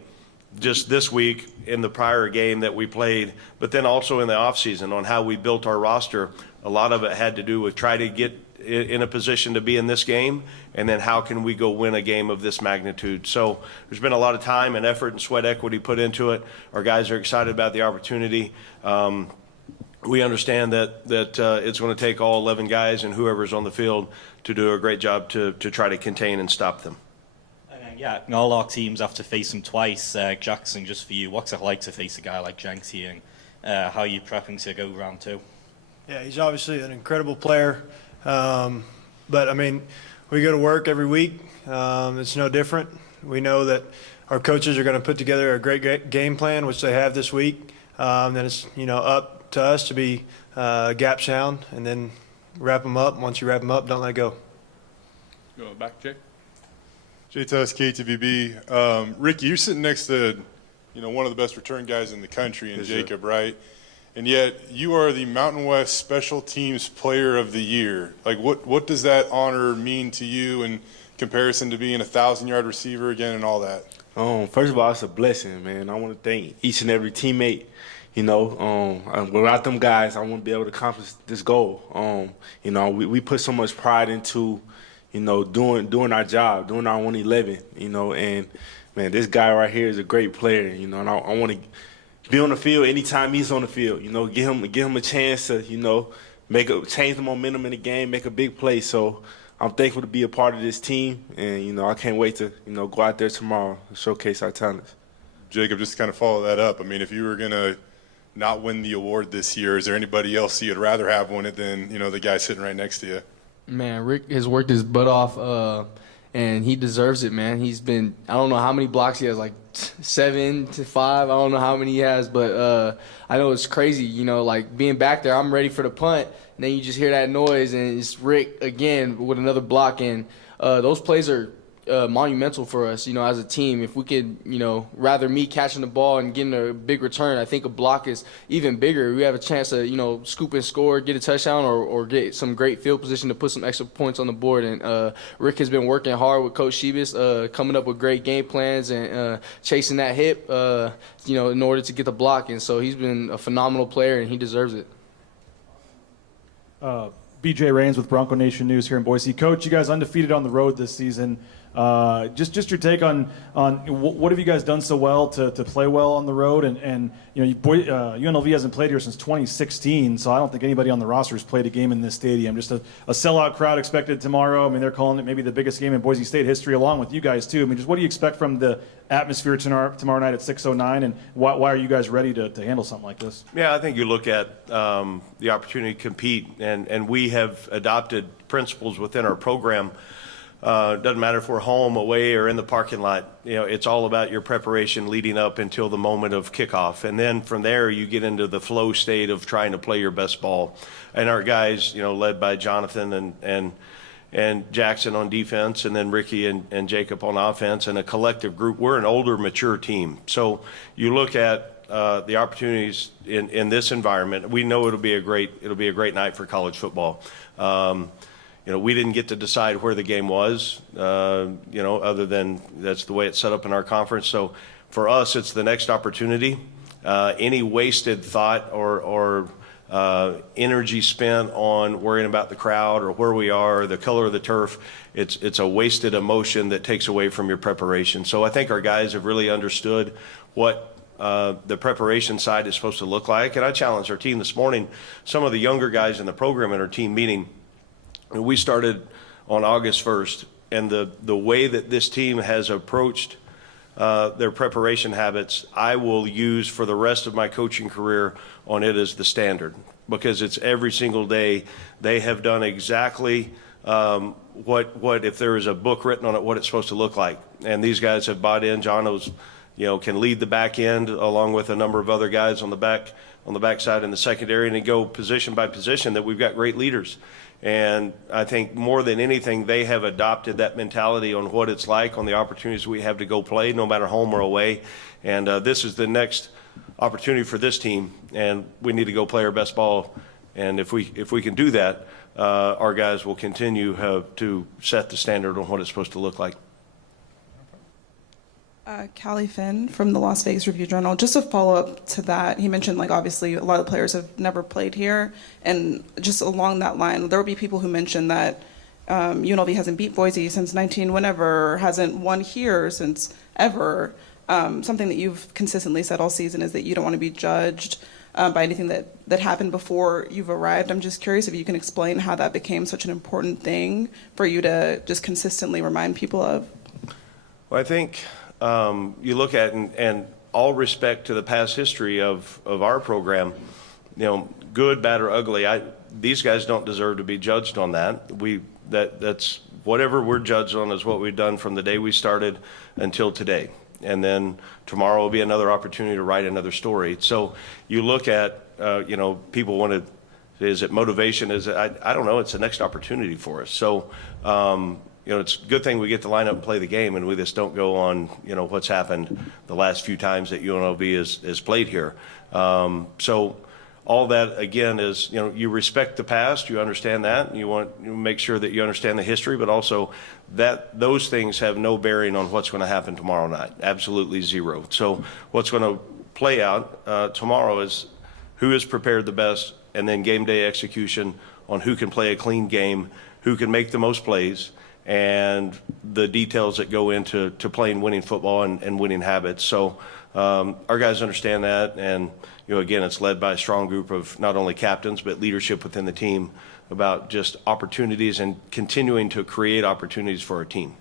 just this week in the prior game that we played, but then also in the offseason on how we built our roster. A lot of it had to do with try to get in a position to be in this game, and then how can we go win a game of this magnitude. So there's been a lot of time and effort and sweat equity put into it. Our guys are excited about the opportunity. We understand that it's going to take all 11 guys and whoever's on the field to do a great job to try to contain and stop them. Yeah, all our teams have to face him twice. Jackson, just for you, what's it like to face a guy like Jeanty, and how are you prepping to go round two? Yeah, he's obviously an incredible player. But, I mean, we go to work every week. It's no different. We know that our coaches are going to put together a great game plan, which they have this week. Then it's, up to us to be gap sound and then wrap them up. Once you wrap them up, don't let it go. Go back, Jake. Jay Tuss, KTVB. Ricky, you're sitting next to, one of the best return guys in the country in Jacob, right? And yet you are the Mountain West Special Teams Player of the Year. Like, what does that honor mean to you in comparison to being a 1,000-yard receiver again and all that? First of all, it's a blessing, man. I want to thank each and every teammate, Without them guys, I wouldn't be able to accomplish this goal. We put so much pride into, doing our job, doing our 111, and man, this guy right here is a great player, and I want to be on the field anytime he's on the field, give him a chance to, change the momentum in the game, make a big play. So I'm thankful to be a part of this team, and, I can't wait to, go out there tomorrow and showcase our talents. Jacob, just to kind of follow that up, I mean, if you were going to not win the award this year, is there anybody else you'd rather have win it than, the guy sitting right next to you? Man, Rick has worked his butt off, and he deserves it, man. He's been, I don't know how many blocks he has, like 7 to 5. I don't know how many he has, but I know it's crazy, like being back there, I'm ready for the punt, and then you just hear that noise, and it's Rick again with another block, and those plays are monumental for us, as a team. If we could, rather me catching the ball and getting a big return, I think a block is even bigger. We have a chance to, scoop and score, get a touchdown, or get some great field position to put some extra points on the board. And Rick has been working hard with Coach Shebis, coming up with great game plans and chasing that hip, in order to get the block. And so he's been a phenomenal player, and he deserves it. BJ Rains with Bronco Nation News here in Boise. Coach, you guys undefeated on the road this season. Just your take on what have you guys done so well to play well on the road, and UNLV hasn't played here since 2016, so I don't think anybody on the roster has played a game in this stadium. Just a sellout crowd expected tomorrow. I mean, they're calling it maybe the biggest game in Boise State history, along with you guys too. I mean, just what do you expect from the atmosphere tomorrow night at 6:09, and why are you guys ready to handle something like this? Yeah, I think you look at the opportunity to compete, and we have adopted principles within our program. Doesn't matter if we're home, away, or in the parking lot. It's all about your preparation leading up until the moment of kickoff. And then from there, you get into the flow state of trying to play your best ball. And our guys, led by Jonathan and Jackson on defense, and then Ricky and Jacob on offense, and a collective group. We're an older, mature team. So you look at the opportunities in this environment. We know it'll be a great night for college football. We didn't get to decide where the game was, other than that's the way it's set up in our conference. So for us, it's the next opportunity. Any wasted thought or energy spent on worrying about the crowd or where we are, or the color of the turf, it's a wasted emotion that takes away from your preparation. So I think our guys have really understood what the preparation side is supposed to look like. And I challenged our team this morning, some of the younger guys in the program at our team meeting. We started on August 1st, and the way that this team has approached their preparation habits, I will use for the rest of my coaching career on it as the standard, because it's every single day. They have done exactly what if there is a book written on it, what it's supposed to look like. And these guys have bought in. John knows, can lead the back end along with a number of other guys on the back side in the secondary, and they go position by position. That we've got great leaders. And I think more than anything, they have adopted that mentality on what it's like, on the opportunities we have to go play, no matter home or away. And this is the next opportunity for this team, and we need to go play our best ball. And if we can do that, our guys will continue to set the standard on what it's supposed to look like. Callie Finn from the Las Vegas Review-Journal. Just a follow-up to that, he mentioned, obviously a lot of the players have never played here, and just along that line, there will be people who mention that UNLV hasn't beat Boise since 19 whenever, or hasn't won here since ever. Something that you've consistently said all season is that you don't want to be judged by anything that happened before you've arrived. I'm just curious if you can explain how that became such an important thing for you to just consistently remind people of. Well, I think you look at, and all respect to the past history of our program, good, bad, or ugly, these guys don't deserve to be judged on that. That's whatever we're judged on is what we've done from the day we started until today. And then tomorrow will be another opportunity to write another story. So you look at, people want to, is it motivation? I don't know. It's the next opportunity for us. So, it's a good thing we get to line up and play the game, and we just don't go on, what's happened the last few times that UNLV has played here. So all that, again, is, you respect the past, you understand that, and you make sure that you understand the history, but also that those things have no bearing on what's going to happen tomorrow night. Absolutely zero. So what's going to play out tomorrow is who is prepared the best, and then game day execution on who can play a clean game, who can make the most plays, and the details that go into playing winning football and winning habits. So our guys understand that, and again, it's led by a strong group of not only captains but leadership within the team about just opportunities and continuing to create opportunities for our team.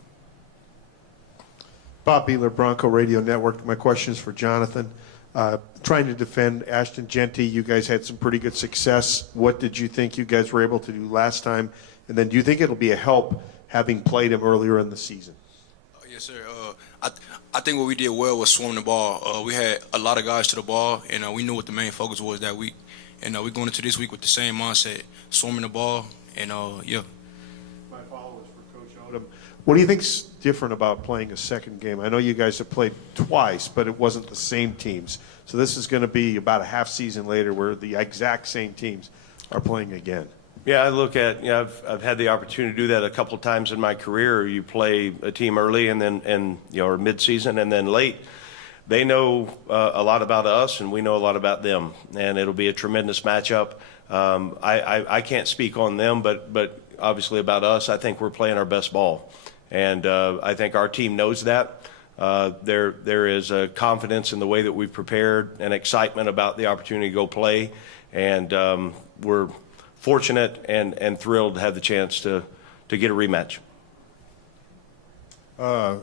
Bob Beeler, Bronco Radio Network. My question is for Jonathan. Trying to defend Ashton Genty, you guys had some pretty good success. What did you think you guys were able to do last time? And then do you think it'll be a help having played him earlier in the season? Yes, sir. I think what we did well was swarm the ball. We had a lot of guys to the ball, and we knew what the main focus was that week. And we're going into this week with the same mindset, swarming the ball, and yeah. My follow is for Coach Odom. What do you think's different about playing a second game? I know you guys have played twice, but it wasn't the same teams. So this is going to be about a half season later where the exact same teams are playing again. Yeah, I look at, I've had the opportunity to do that a couple times in my career. You play a team early and then, or mid-season and then late. They know a lot about us and we know a lot about them. And it'll be a tremendous matchup. I can't speak on them, but obviously about us, I think we're playing our best ball. And I think our team knows that. There is a confidence in the way that we've prepared and excitement about the opportunity to go play. And we're fortunate and thrilled to have the chance to get a rematch.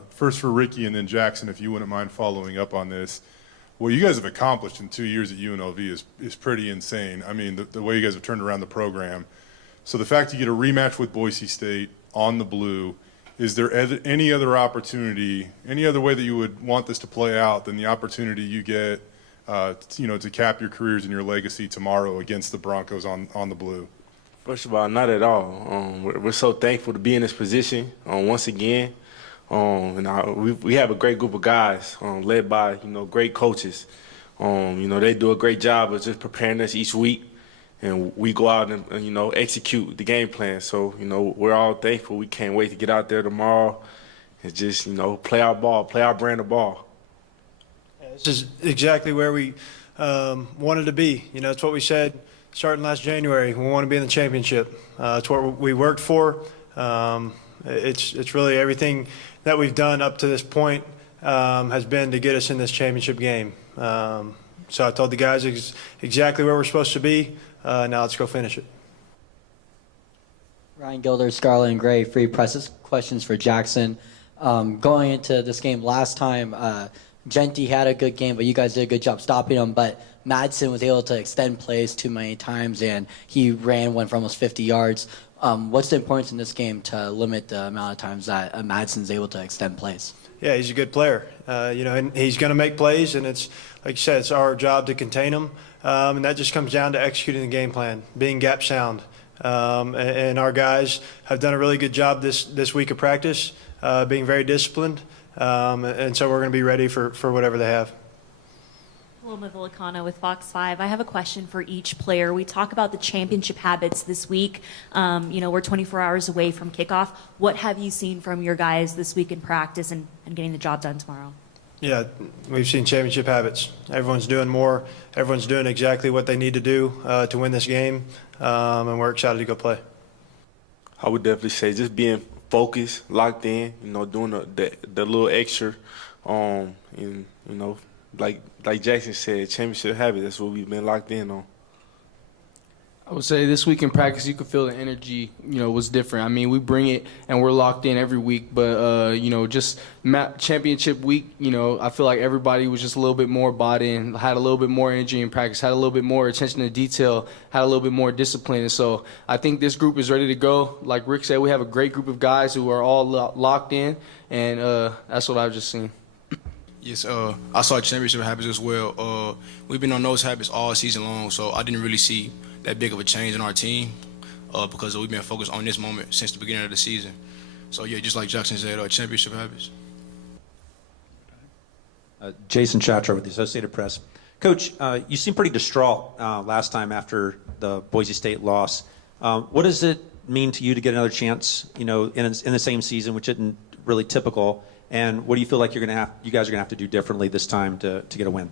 First for Ricky and then Jackson, if you wouldn't mind following up on this. What you guys have accomplished in 2 years at UNLV is pretty insane. I mean, the way you guys have turned around the program. So the fact you get a rematch with Boise State on the blue, is there any other opportunity, any other way that you would want this to play out than the opportunity you get to cap your careers and your legacy tomorrow against the Broncos on the blue? First of all, not at all. We're so thankful to be in this position once again. We have a great group of guys led by great coaches. They do a great job of just preparing us each week, and we go out and execute the game plan. So we're all thankful. We can't wait to get out there tomorrow and just play our ball, play our brand of ball. This is exactly where we wanted to be. It's what we said starting last January. We want to be in the championship. It's what we worked for. It's really everything that we've done up to this point has been to get us in this championship game. So I told the guys exactly where we're supposed to be. Now let's go finish it. Ryan Gilder, Scarlet and Gray, Free Press. Questions for Jackson. Going into this game last time, Genty had a good game, but you guys did a good job stopping him. But Madsen was able to extend plays too many times, and he ran one for almost 50 yards. What's the importance in this game to limit the amount of times that Madsen's able to extend plays? Yeah, he's a good player. And he's going to make plays, and it's like you said, it's our job to contain him. And that just comes down to executing the game plan, being gap sound. And our guys have done a really good job this week of practice, being very disciplined. And so we're going to be ready for whatever they have. Wilma Villicana with Fox 5. I have a question for each player. We talk about the championship habits this week. We're 24 hours away from kickoff. What have you seen from your guys this week in practice and getting the job done tomorrow? Yeah, we've seen championship habits. Everyone's doing more. Everyone's doing exactly what they need to do to win this game, and we're excited to go play. I would definitely say just being focused, locked in, doing the little extra, like Jackson said, championship habit, that's what we've been locked in on. I would say this week in practice, you could feel the energy, was different. I mean, we bring it and we're locked in every week, but, just championship week, I feel like everybody was just a little bit more bought in, had a little bit more energy in practice, had a little bit more attention to detail, had a little bit more discipline. And so I think this group is ready to go. Like Rick said, we have a great group of guys who are all locked in, and that's what I've just seen. Yes, I saw championship habits as well. We've been on those habits all season long, so I didn't really see that big of a change in our team because we've been focused on this moment since the beginning of the season. So, yeah, just like Jackson said, championship habits. Jason Chatra with the Associated Press. Coach, you seemed pretty distraught last time after the Boise State loss. What does it mean to you to get another chance, in the same season, which isn't really typical? And what do you feel like you guys are going to have to do differently this time to get a win?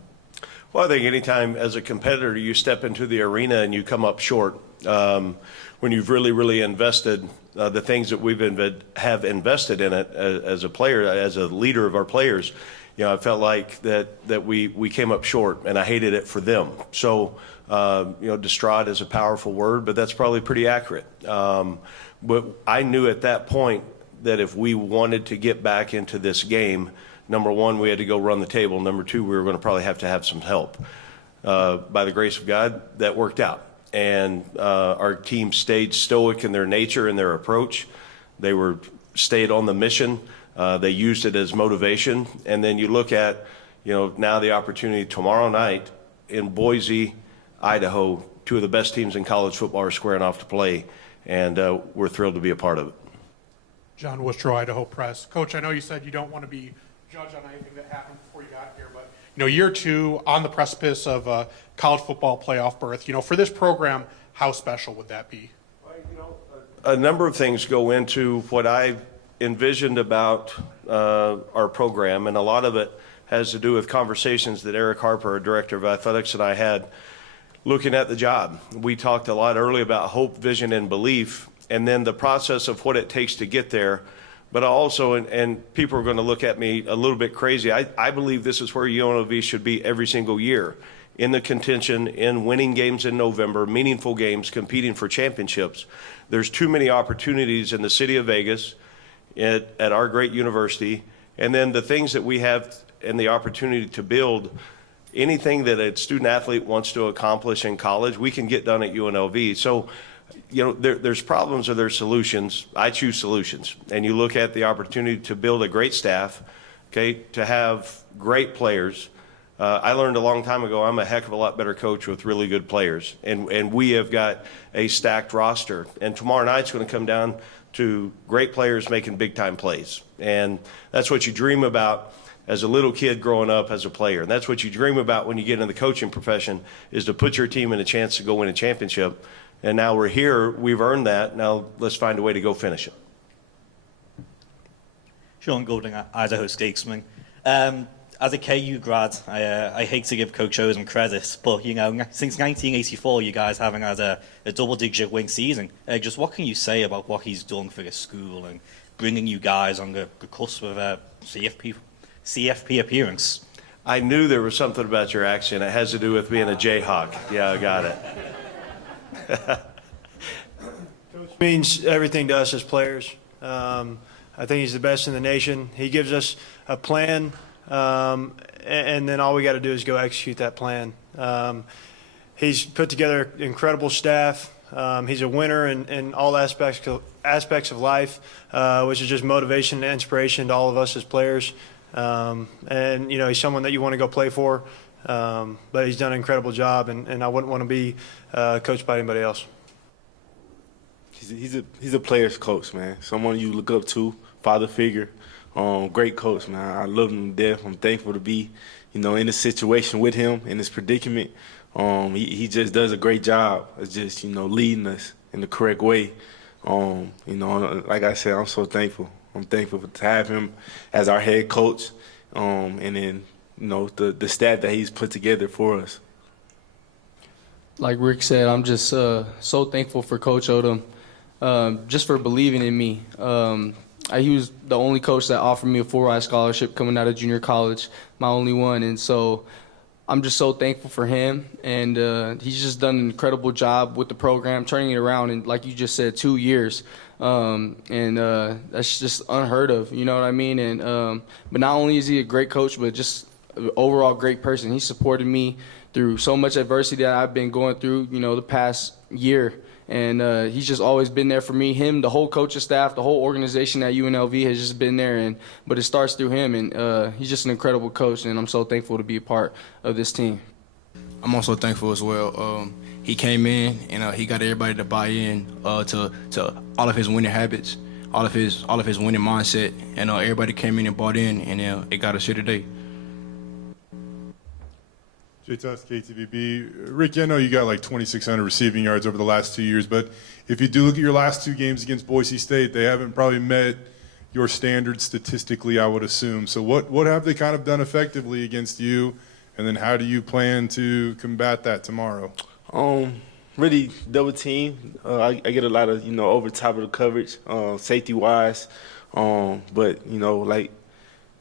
Well, I think anytime as a competitor you step into the arena and you come up short, when you've really invested the things that have invested in it as a player, as a leader of our players, I felt like that we came up short, and I hated it for them. So, distraught is a powerful word, but that's probably pretty accurate. But I knew at that point that if we wanted to get back into this game, number one, we had to go run the table. Number two, we were going to probably have to have some help. By the grace of God, that worked out. And our team stayed stoic in their nature and their approach. They stayed on the mission. They used it as motivation. And then you look at, now the opportunity tomorrow night in Boise, Idaho, two of the best teams in college football are squaring off to play. And we're thrilled to be a part of it. John Worcester, Idaho Press. Coach, I know you said you don't want to be judged on anything that happened before you got here, but year two on the precipice of a college football playoff berth. For this program, how special would that be? A number of things go into what I envisioned about our program, and a lot of it has to do with conversations that Eric Harper, our director of athletics, and I had looking at the job. We talked a lot early about hope, vision, and belief, and then the process of what it takes to get there. But also, and people are going to look at me a little bit crazy, I believe this is where UNLV should be every single year, in the contention, in winning games in November, meaningful games, competing for championships. There's too many opportunities in the city of Vegas, at our great university, and then the things that we have and the opportunity to build. Anything that a student athlete wants to accomplish in college, we can get done at UNLV. So, there's problems or there's solutions. I choose solutions. And you look at the opportunity to build a great staff, to have great players. I learned a long time ago I'm a heck of a lot better coach with really good players. And we have got a stacked roster. And tomorrow night's going to come down to great players making big-time plays. And that's what you dream about as a little kid growing up as a player. And that's what you dream about when you get in the coaching profession, is to put your team in a chance to go win a championship. And now we're here, we've earned that, now let's find a way to go finish it. Sean Golding, Idaho Statesman. As a KU grad, I hate to give Coach Odom credit, but since 1984, you guys haven't had a double-digit win season. Just what can you say about what he's done for the school and bringing you guys on the cusp of a CFP appearance? I knew there was something about your accent. It has to do with being a Jayhawk. Yeah, I got it. Coach means everything to us as players. I think he's the best in the nation. He gives us a plan, and then all we got to do is go execute that plan. He's put together an incredible staff. He's a winner in all aspects of life, which is just motivation and inspiration to all of us as players. And he's someone that you want to go play for. But he's done an incredible job, and I wouldn't want to be coached by anybody else. He's a player's coach, man. Someone you look up to, father figure. Great coach, man. I love him to death. I'm thankful to be, in a situation with him in this predicament. He just does a great job of just, leading us in the correct way. Like I said, I'm so thankful. I'm thankful to have him as our head coach, and then the staff that he's put together for us. Like Rick said, I'm just so thankful for Coach Odom, just for believing in me. He was the only coach that offered me a full-ride scholarship coming out of junior college, my only one, and so I'm just so thankful for him, and he's just done an incredible job with the program, turning it around in, like you just said, 2 years. And that's just unheard of, you know what I mean? And but not only is he a great coach, but just an overall great person. He supported me through so much adversity that I've been going through, the past year. And he's just always been there for me. Him, the whole coaching staff, the whole organization at UNLV has just been there. But it starts through him, and he's just an incredible coach, and I'm so thankful to be a part of this team. I'm also thankful as well. He came in and he got everybody to buy in to all of his winning habits, all of his winning mindset, and everybody came in and bought in, and it got us here today. Jay Tuss, KTVB. Ricky, I know you got like 2,600 receiving yards over the last 2 years, but if you do look at your last two games against Boise State, they haven't probably met your standards statistically, I would assume. So what have they kind of done effectively against you? And then how do you plan to combat that tomorrow? Really double team. I get a lot of over top of the coverage, safety wise. But like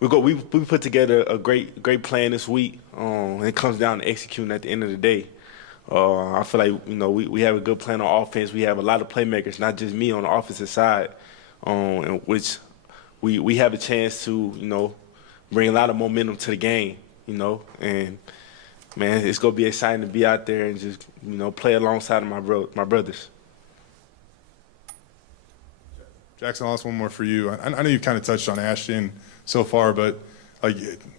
we put together a great plan this week. It comes down to executing at the end of the day. I feel like we have a good plan on offense. We have a lot of playmakers, not just me on the offensive side, in which we have a chance to bring a lot of momentum to the game. And man, it's gonna be exciting to be out there and just play alongside of my brothers. Jackson, I'll ask one more for you. I know you've kind of touched on Ashton so far, but like,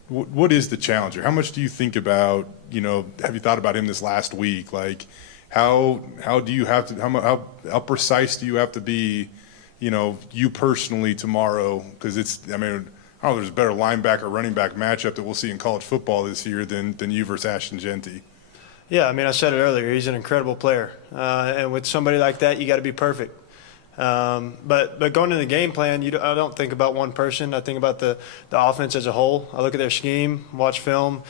what is the challenge here? How much do you think about, have you thought about him this last week? Like, how do you have to, how precise do you have to be, you personally tomorrow? Because I don't know, there's a better linebacker, running back matchup that we'll see in college football this year than you versus Ashton Jeanty. Yeah, I mean, I said it earlier. He's an incredible player. And with somebody like that, you got to be perfect. But going into the game plan, I don't think about one person. I think about the offense as a whole. I look at their scheme, watch film,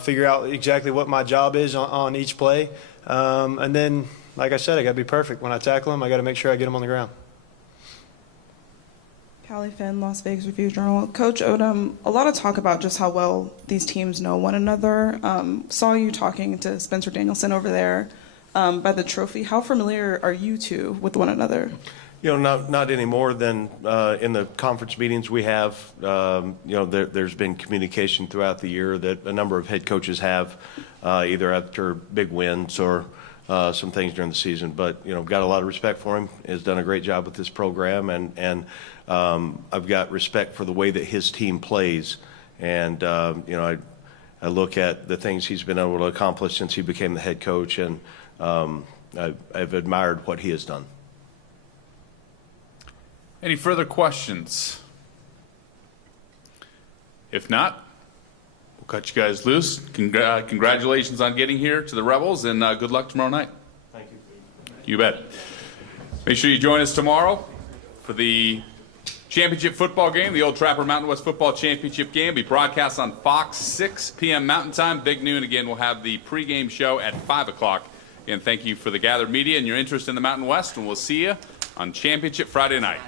figure out exactly what my job is on each play. And then, like I said, I got to be perfect. When I tackle them, I got to make sure I get them on the ground. Callie Finn, Las Vegas Review-Journal. Coach Odom, a lot of talk about just how well these teams know one another. Saw you talking to Spencer Danielson over there by the trophy. How familiar are you two with one another? Not any more than in the conference meetings we have. There's been communication throughout the year that a number of head coaches have, either after big wins or some things during the season. But got a lot of respect for him. Has done a great job with this program, and I've got respect for the way that his team plays. And I look at the things he's been able to accomplish since he became the head coach, and I've admired what he has done. Any further questions? If not, we'll cut you guys loose. Congratulations on getting here to the Rebels, and good luck tomorrow night. Thank you. You bet. Make sure you join us tomorrow for the championship football game, the Old Trapper Mountain West Football Championship game. Will be broadcast on Fox, 6 p.m. Mountain Time, big noon. Again, we'll have the pregame show at 5 o'clock. Again, thank you for the gathered media and your interest in the Mountain West, and we'll see you on Championship Friday night.